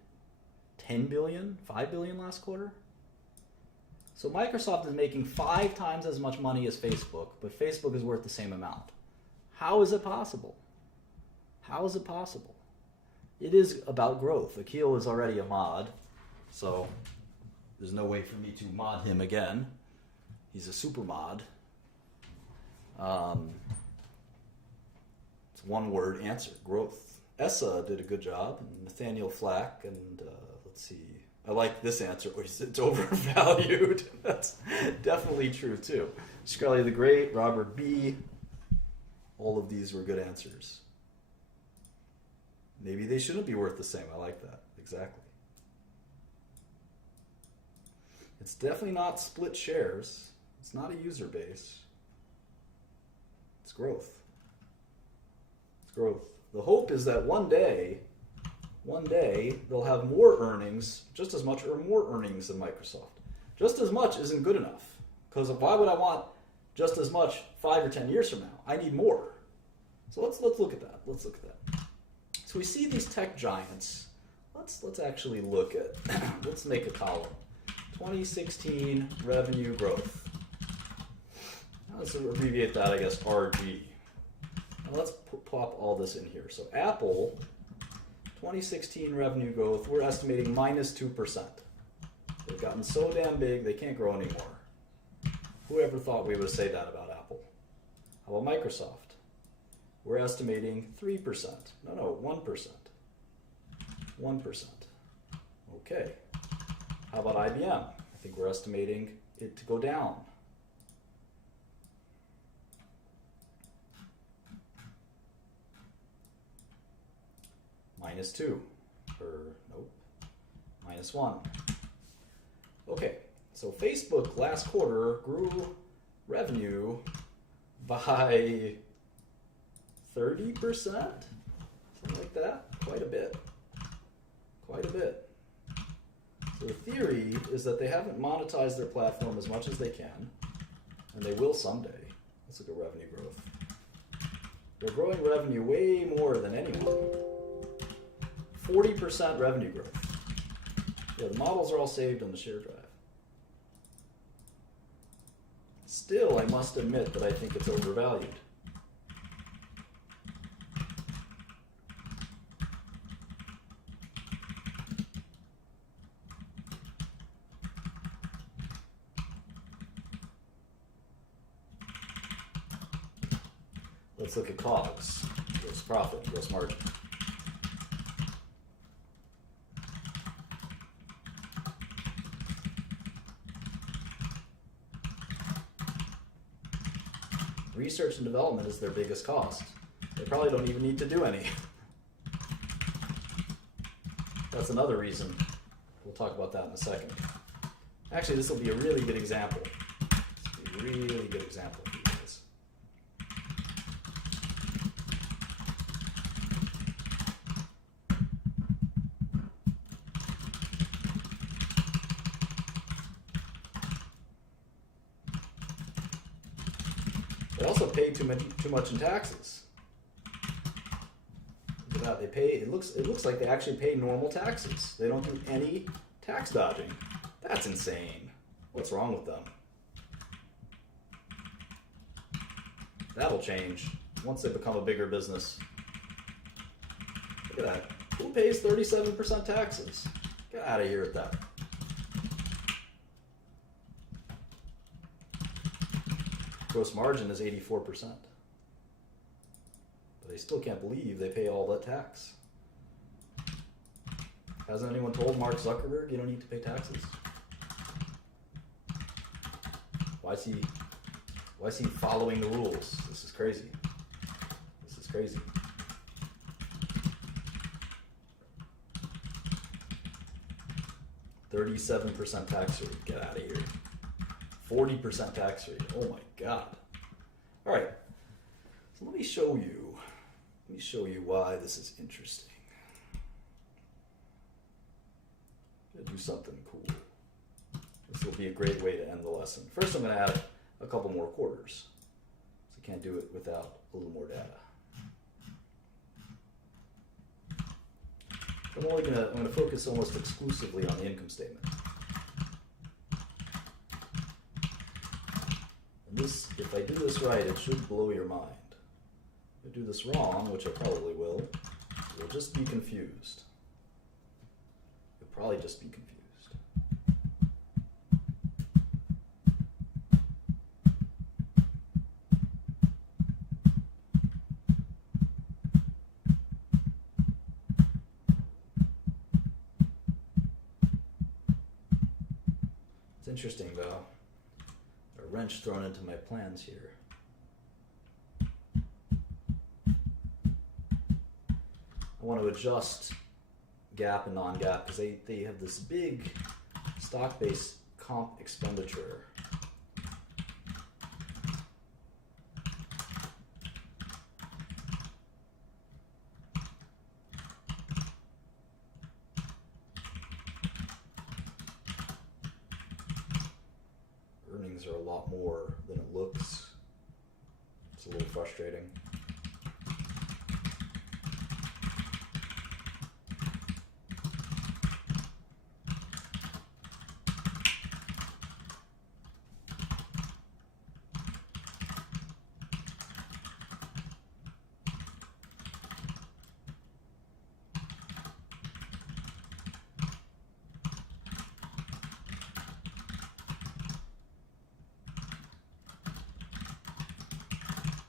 10 billion, 5 billion last quarter. So Microsoft is making 5 times as much money as Facebook, but Facebook is worth the same amount. How is it possible? How is it possible? It is about growth. Akil is already a mod, so there's no way for me to mod him again. He's a super mod. It's one word answer, growth. Essa did a good job, and Nathaniel Flack, and let's see. I like this answer, which is it's overvalued. That's definitely true too. Shkreli the Great, Robert B. All of these were good answers. Maybe they shouldn't be worth the same. I like that. Exactly. It's definitely not split shares. It's not a user base. It's growth. It's growth. The hope is that one day they'll have more earnings, just as much or more earnings than Microsoft. Just as much isn't good enough. Because why would I want just as much 5 or 10 years from now? I need more. So let's look at that. Let's look at that. So we see these tech giants. Let's actually look at, let's make a column. 2016 revenue growth. Now let's abbreviate that, I guess, RG. Now let's plop all this in here. So Apple, 2016 revenue growth, we're estimating minus 2%. They've gotten so damn big, they can't grow anymore. Whoever thought we would say that about Apple? How about Microsoft? We're estimating 3%. No, 1%. 1%. Okay. How about IBM? I think we're estimating it to go down. -2. Or, nope. -1. Okay, so Facebook last quarter grew revenue by 30%? Something like that? Quite a bit. Quite a bit. So the theory is that they haven't monetized their platform as much as they can, and they will someday. Let's look at revenue growth. They're growing revenue way more than anyone. 40% revenue growth. Yeah, the models are all saved on the share drive. Still, I must admit that I think it's overvalued. Let's look at COGS, gross profit, gross margin. Research and development is their biggest cost. They probably don't even need to do any. That's another reason. We'll talk about that in a second. Actually, this will be a really good example. This will be a really good example for you guys. They also pay too much in taxes. Look at that. They pay. It looks like they actually pay normal taxes. They don't do any tax dodging. That's insane. What's wrong with them? That'll change once they become a bigger business. Look at that. Who pays 37% taxes? Get out of here with that. Gross margin is 84%. But they still can't believe they pay all that tax. Hasn't anyone told Mark Zuckerberg you don't need to pay taxes? Why is he following the rules? This is crazy. This is crazy. %37 tax rate. Get out of here. 40% tax rate. Oh my God. All right. So let me show you why this is interesting. I'm gonna do something cool. This will be a great way to end the lesson. First, I'm going to add a couple more quarters. So I can't do it without a little more data. I'm going to focus almost exclusively on the income statement. And this, if I do this right, it should blow your mind. If I do this wrong, which I probably will, you'll just be confused. You'll probably just be confused. Interesting though, a wrench thrown into my plans here. I want to adjust GAAP and non-GAAP because they have this big stock-based comp expenditure. Earnings are a lot more than it looks. It's a little frustrating.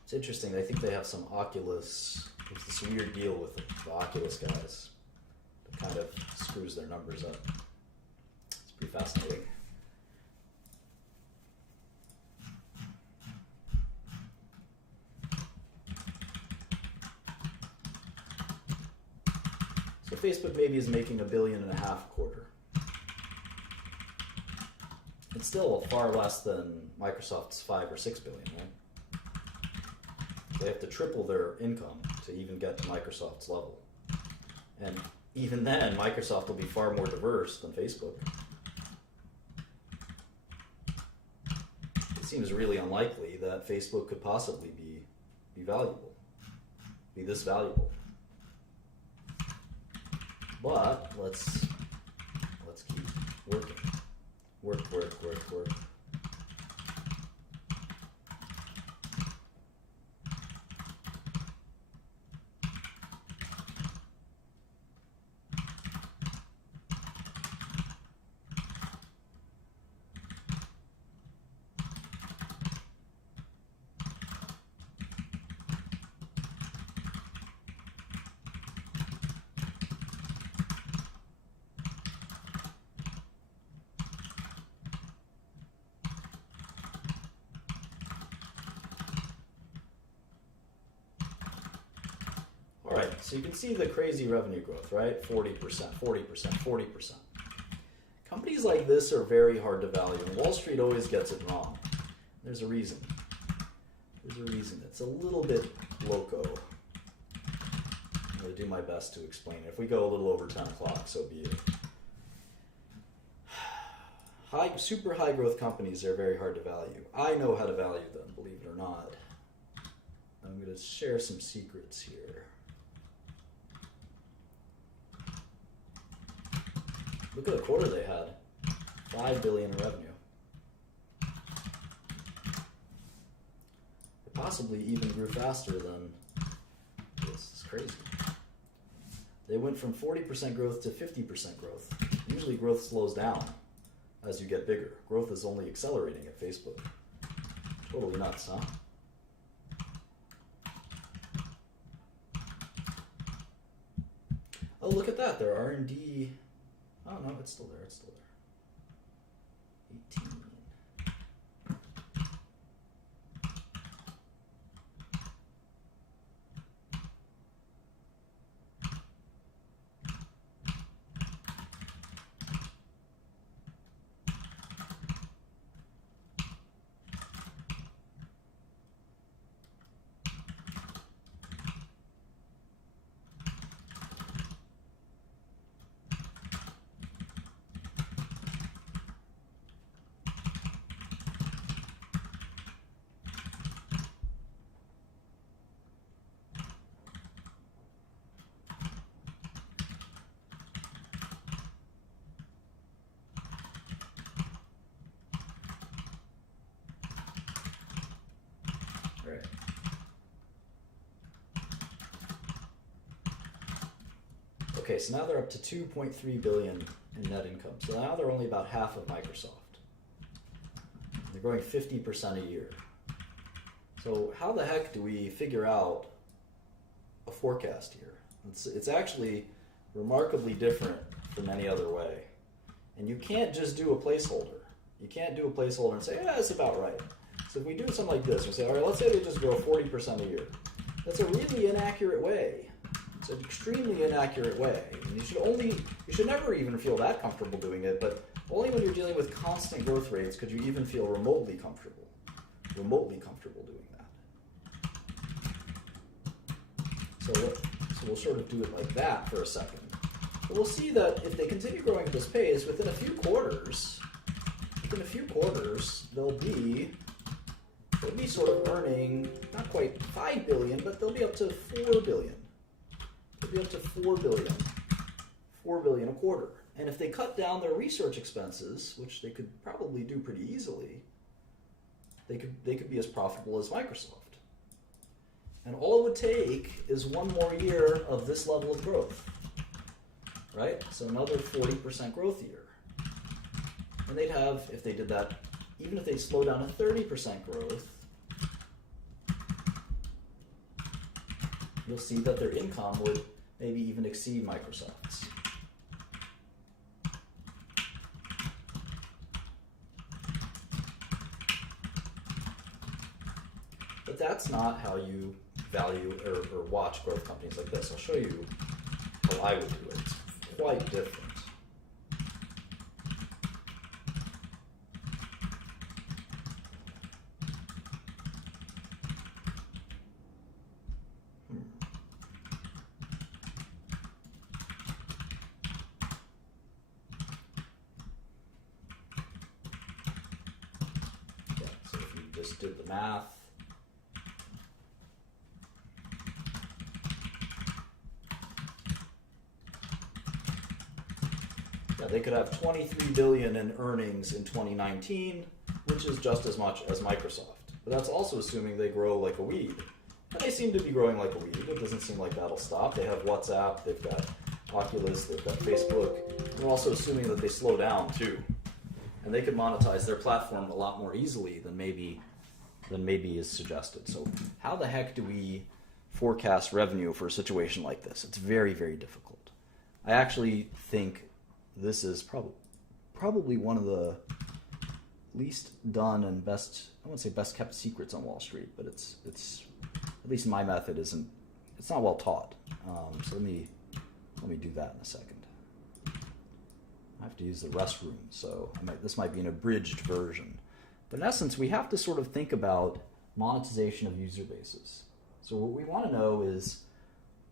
It's interesting. I think they have some Oculus. There's this weird deal with the Oculus guys that kind of screws their numbers up. It's pretty fascinating. So Facebook maybe is making $1.5 billion a quarter. It's still far less than Microsoft's $5 or $6 billion, right? They have to triple their income to even get to Microsoft's level. And even then, Microsoft will be far more diverse than Facebook. It seems really unlikely that Facebook could possibly be valuable, be this valuable. But let's keep working. Work. so you can see the crazy revenue growth, right? 40%, 40%, 40%. Companies like this are very hard to value, and Wall Street always gets it wrong. There's a reason. There's a reason. It's a little bit loco. I'm going to do my best to explain it. If we go a little over 10 o'clock, so be it. Super high growth companies are very hard to value. I know how to value them, believe it or not. I'm going to share some secrets here. Look at the quarter they had. $5 billion in revenue. It possibly even grew faster than this. It's crazy. They went from 40% growth to 50% growth. Usually growth slows down as you get bigger. Growth is only accelerating at Facebook. Totally nuts, huh? Oh, look at that. Their R&D... Oh, no, it's still there. It's still there. 18 million. Right. Okay, so now they're up to $2.3 billion in net income. So now they're only about half of Microsoft. They're growing 50% a year. So how the heck do we figure out a forecast here? It's actually remarkably different from any other way. And you can't just do a placeholder. You can't do a placeholder and say, yeah, it's about right. So if we do something like this, we say, all right, let's say they just grow 40% a year. That's a really inaccurate way. It's an extremely inaccurate way. And you should never even feel that comfortable doing it, but only when you're dealing with constant growth rates could you even feel remotely comfortable doing that. So we'll sort of do it like that for a second. But we'll see that if they continue growing at this pace, within a few quarters, they'll be sort of earning not quite $5 billion, but they'll be up to $4 billion. They'll be up to $4 billion. $4 billion a quarter. And if they cut down their research expenses, which they could probably do pretty easily, they could be as profitable as Microsoft. And all it would take is one more year of this level of growth. Right? So another 40% growth year. And they'd have, if they did that, even if they slow down to 30% growth, you'll see that their income would maybe even exceed Microsoft's. But that's not how you value or watch growth companies like this. I'll show you how I would do it. It's quite different. Did the math. Yeah, they could have $23 billion in earnings in 2019, which is just as much as Microsoft. But that's also assuming they grow like a weed. And they seem to be growing like a weed. It doesn't seem like that'll stop. They have WhatsApp, they've got Oculus, they've got Facebook. And we're also assuming that they slow down too. And they could monetize their platform a lot more easily than maybe is suggested. So how the heck do we forecast revenue for a situation like this? It's very, very difficult. I actually think this is probably one of the least done and best, I wouldn't say best kept secrets on Wall Street, but it's at least my method isn't it's not well taught. So let me do that in a second. I have to use the restroom, so this might be an abridged version. But in essence, we have to sort of think about monetization of user bases. So what we want to know is,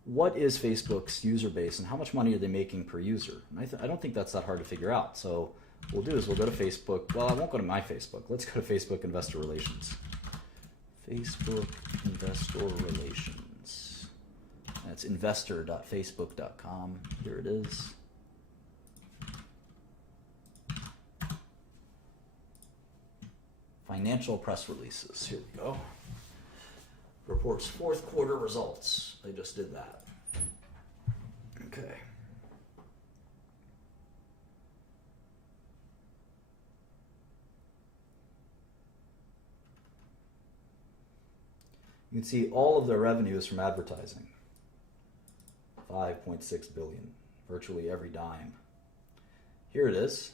what is Facebook's user base and how much money are they making per user? And I don't think that's that hard to figure out. So what we'll do is we'll go to Facebook. Well, I won't go to my Facebook. Let's go to Facebook Investor Relations. Facebook Investor Relations. That's investor.facebook.com. Here it is. Financial press releases. Here we go. Reports fourth quarter results. They just did that. Okay. You can see all of their revenue is from advertising. 5.6 billion, virtually every dime. Here it is.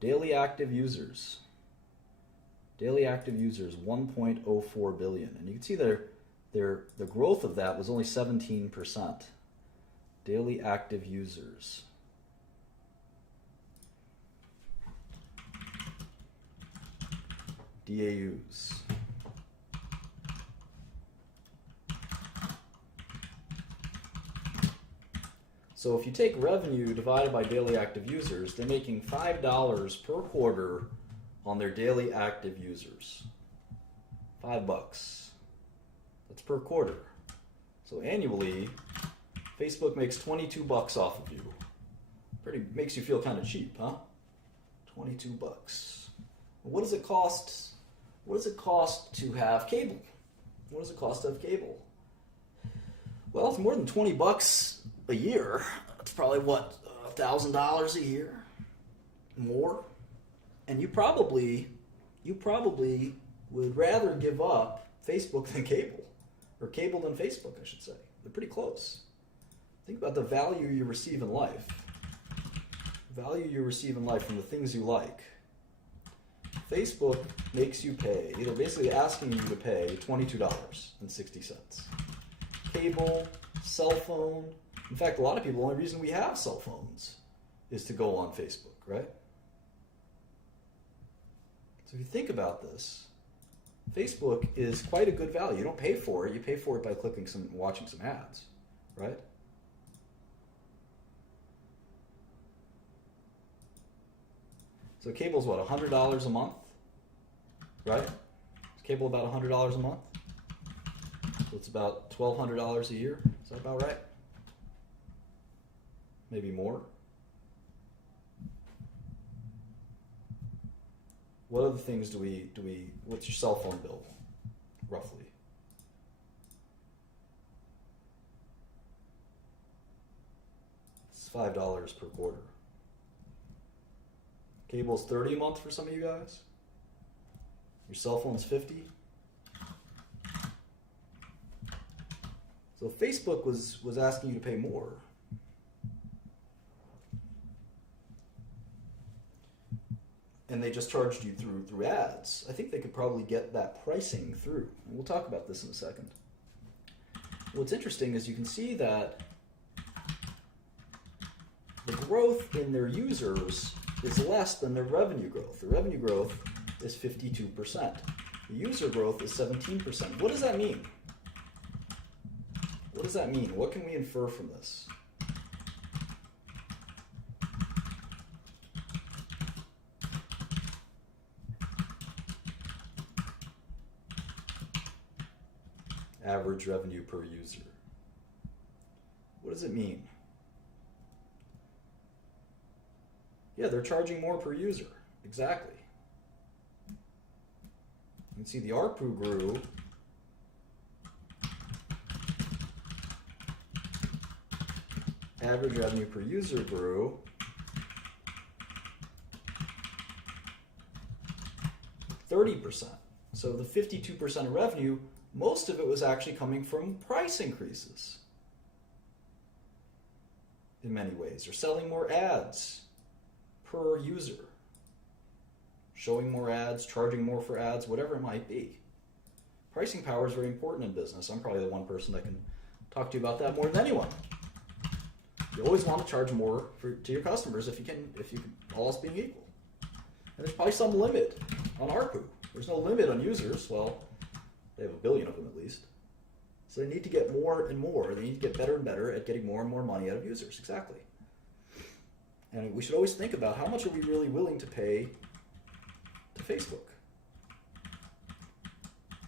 Daily active users. Daily active users, 1.04 billion. And you can see the growth of that was only 17%. Daily active users. DAUs. So if you take revenue divided by daily active users, they're making $5 per quarter on their daily active users. $5. That's per quarter. So annually, Facebook makes 22 bucks off of you. Pretty makes you feel kind of cheap, huh? 22 bucks. What does it cost? What does it cost to have cable? What does it cost to have cable? Well, it's more than 20 bucks a year. That's probably what, $1,000 a year? More? And you probably would rather give up Facebook than cable, or cable than Facebook, I should say. They're pretty close. Think about the value you receive in life. Value you receive in life from the things you like. Facebook makes you pay, they're basically asking you to pay $22.60. Cable, cell phone. In fact, a lot of people, the only reason we have cell phones is to go on Facebook, right? So if you think about this, Facebook is quite a good value. You don't pay for it. You pay for it by watching some ads, right? So cable's what, $100 a month, right? Is cable about $100 a month? So it's about $1,200 a year. Is that about right? Maybe more. What other things do we, what's your cell phone bill, roughly? It's $5 per quarter. Cable's $30 a month for some of you guys. Your cell phone's $50. So Facebook was asking you to pay more. And they just charged you through ads. I think they could probably get that pricing through. And we'll talk about this in a second. What's interesting is you can see that the growth in their users is less than their revenue growth. The revenue growth is 52%. The user growth is 17%. What does that mean? What does that mean? What can we infer from this? Average revenue per user. What does it mean? Yeah, they're charging more per user. Exactly. You can see the ARPU grew. Average revenue per user grew. 30%. So the 52% of revenue, most of it was actually coming from price increases in many ways. They're selling more ads per user, showing more ads, charging more for ads, whatever it might be. Pricing power is very important in business. I'm probably the one person that can talk to you about that more than anyone. You always want to charge more to your customers if you can, all else being equal. And there's probably some limit on ARPU. There's no limit on users. Well, they have 1 billion of them at least. So they need to get more and more. They need to get better and better at getting more and more money out of users. Exactly. And we should always think about how much are we really willing to pay to Facebook?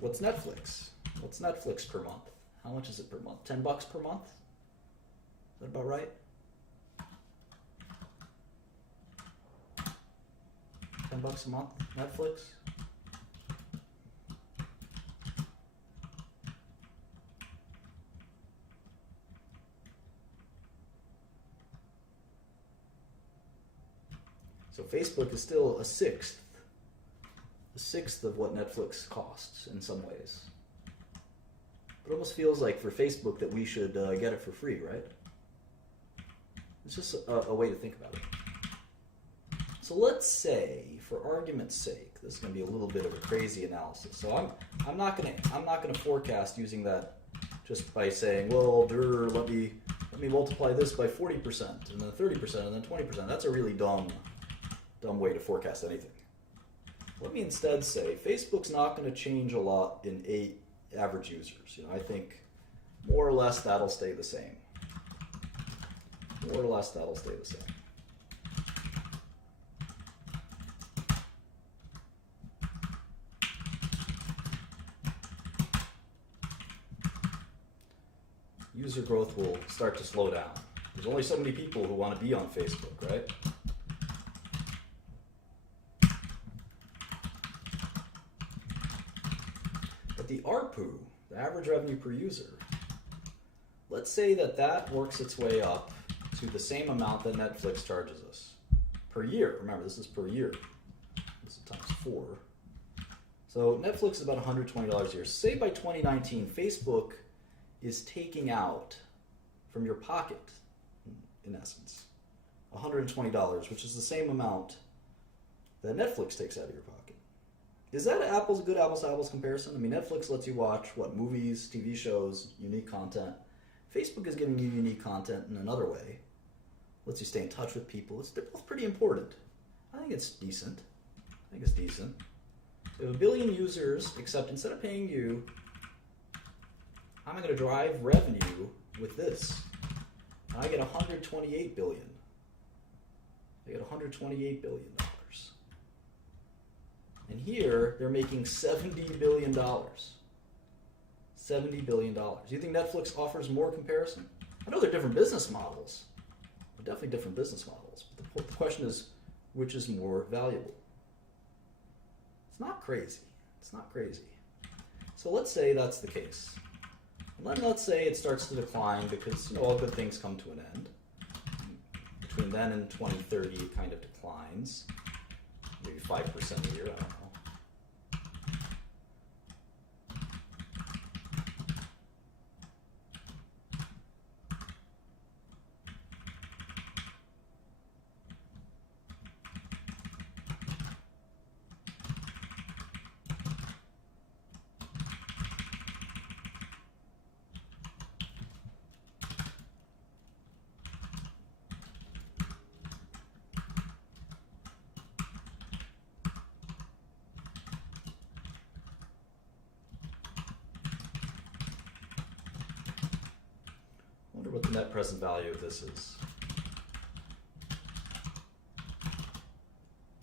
What's Netflix? What's Netflix per month? How much is it per month? $10 per month? Is that about right? $10 a month, Netflix? So Facebook is still a sixth of what Netflix costs in some ways. It almost feels like for Facebook that we should get it for free, right? It's just a way to think about it. So let's say, for argument's sake, this is going to be a little bit of a crazy analysis. So I'm not going to forecast using that just by saying, well, let me multiply this by 40% and then 30% and then 20%. That's a really dumb way to forecast anything. Let me instead say Facebook's not going to change a lot in average users. I think more or less that'll stay the same. More or less that'll stay the same. User growth will start to slow down. There's only so many people who want to be on Facebook, right? But the ARPU, the average revenue per user, let's say that works its way up to the same amount that Netflix charges us per year. Remember, this is per year. This is times 4. So Netflix is about $120 a year. Say by 2019, Facebook is taking out from your pocket, in essence, $120, which is the same amount that Netflix takes out of your pocket. Is that a good apples-to-apples comparison? I mean, Netflix lets you watch, movies, TV shows, unique content. Facebook is giving you unique content in another way. Lets you stay in touch with people. They're both pretty important. I think it's decent. So you have 1 billion users, except instead of paying you, I'm going to drive revenue with this. And I get $128 billion. I get $128 billion. And here, they're making $70 billion. $70 billion. Do you think Netflix offers more comparison? I know they're different business models. They're definitely different business models. But the question is, which is more valuable? It's not crazy. It's not crazy. So let's say that's the case. And then let's say it starts to decline because all good things come to an end. Between then and 2030, it kind of declines. Maybe 5% a year, I don't know. What the net present value of this is.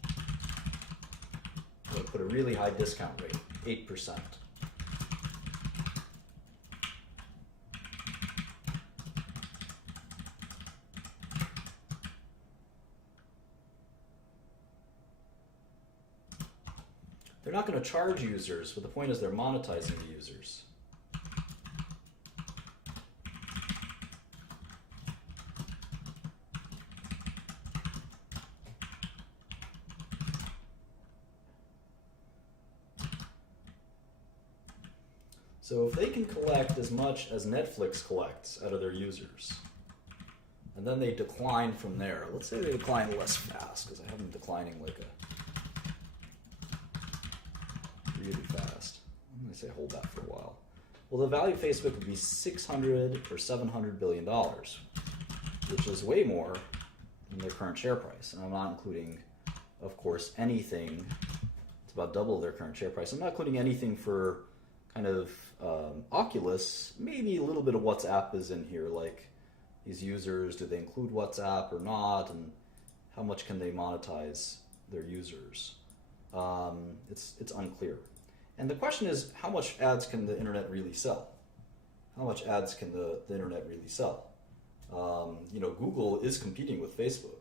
I'm going to put a really high discount rate, 8%. They're not going to charge users, but the point is they're monetizing the users. So if they can collect as much as Netflix collects out of their users, and then they decline from there, let's say they decline less fast, because I have them declining like really fast. I'm going to say hold that for a while. Well, the value of Facebook would be 600 or 700 billion dollars, which is way more than their current share price. And I'm not including, of course, anything. It's about double their current share price. I'm not including anything for kind of Oculus. Maybe a little bit of WhatsApp is in here, like these users, do they include WhatsApp or not, and how much can they monetize their users? It's unclear. And the question is, how much ads can the internet really sell? How much ads can the internet really sell? Google is competing with Facebook.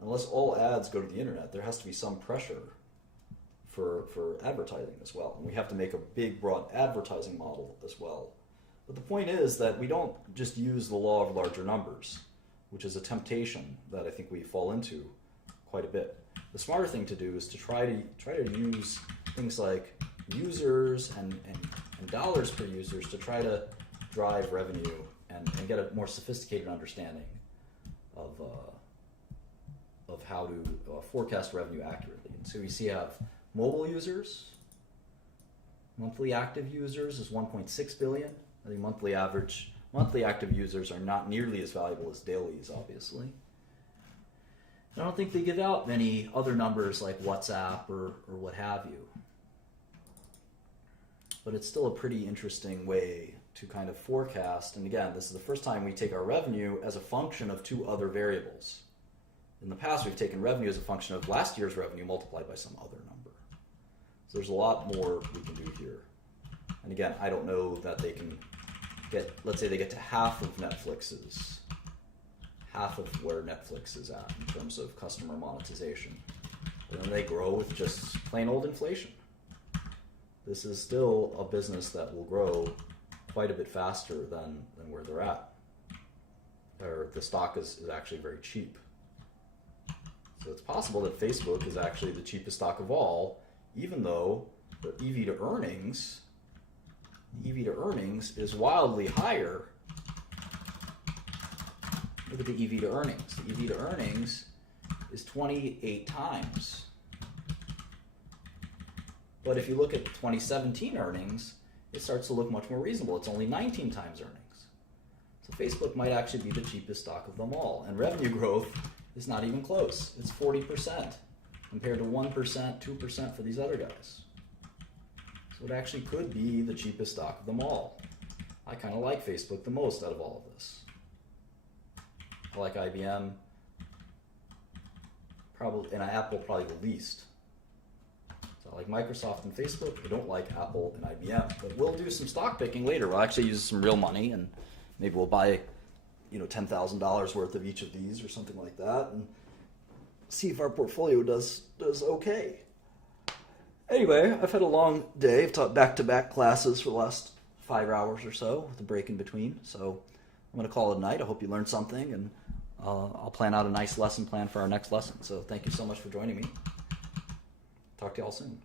Unless all ads go to the internet, there has to be some pressure for advertising as well. And we have to make a big, broad advertising model as well. But the point is that we don't just use the law of larger numbers, which is a temptation that I think we fall into quite a bit. The smarter thing to do is to try to use things like users and dollars per users to try to drive revenue and get a more sophisticated understanding of how to forecast revenue accurately. And so you see, you have mobile users, monthly active users is 1.6 billion. I think monthly active users are not nearly as valuable as dailies, obviously. I don't think they give out many other numbers like WhatsApp or what have you. But it's still a pretty interesting way to kind of forecast. And again, this is the first time we take our revenue as a function of two other variables. In the past, we've taken revenue as a function of last year's revenue multiplied by some other number. So there's a lot more we can do here. And again, I don't know that they can get, let's say they get to half of where Netflix is at in terms of customer monetization. And then they grow with just plain old inflation. This is still a business that will grow quite a bit faster than where they're at. Or the stock is actually very cheap. So it's possible that Facebook is actually the cheapest stock of all, even though the EV to earnings is wildly higher. Look at the EV to earnings. The EV to earnings is 28 times. But if you look at 2017 earnings, it starts to look much more reasonable. It's only 19 times earnings. So Facebook might actually be the cheapest stock of them all. And revenue growth is not even close. It's 40% compared to 1%, 2% for these other guys. So it actually could be the cheapest stock of them all. I kind of like Facebook the most out of all of this. I like IBM, and Apple probably the least. So I like Microsoft and Facebook. I don't like Apple and IBM. But we'll do some stock picking later. We'll actually use some real money, and maybe we'll buy $10,000 worth of each of these or something like that, and see if our portfolio does okay. Anyway, I've had a long day. I've taught back-to-back classes for the last 5 hours or so with a break in between. So I'm going to call it a night. I hope you learned something, and I'll plan out a nice lesson plan for our next lesson. So thank you so much for joining me. Talk to you all soon.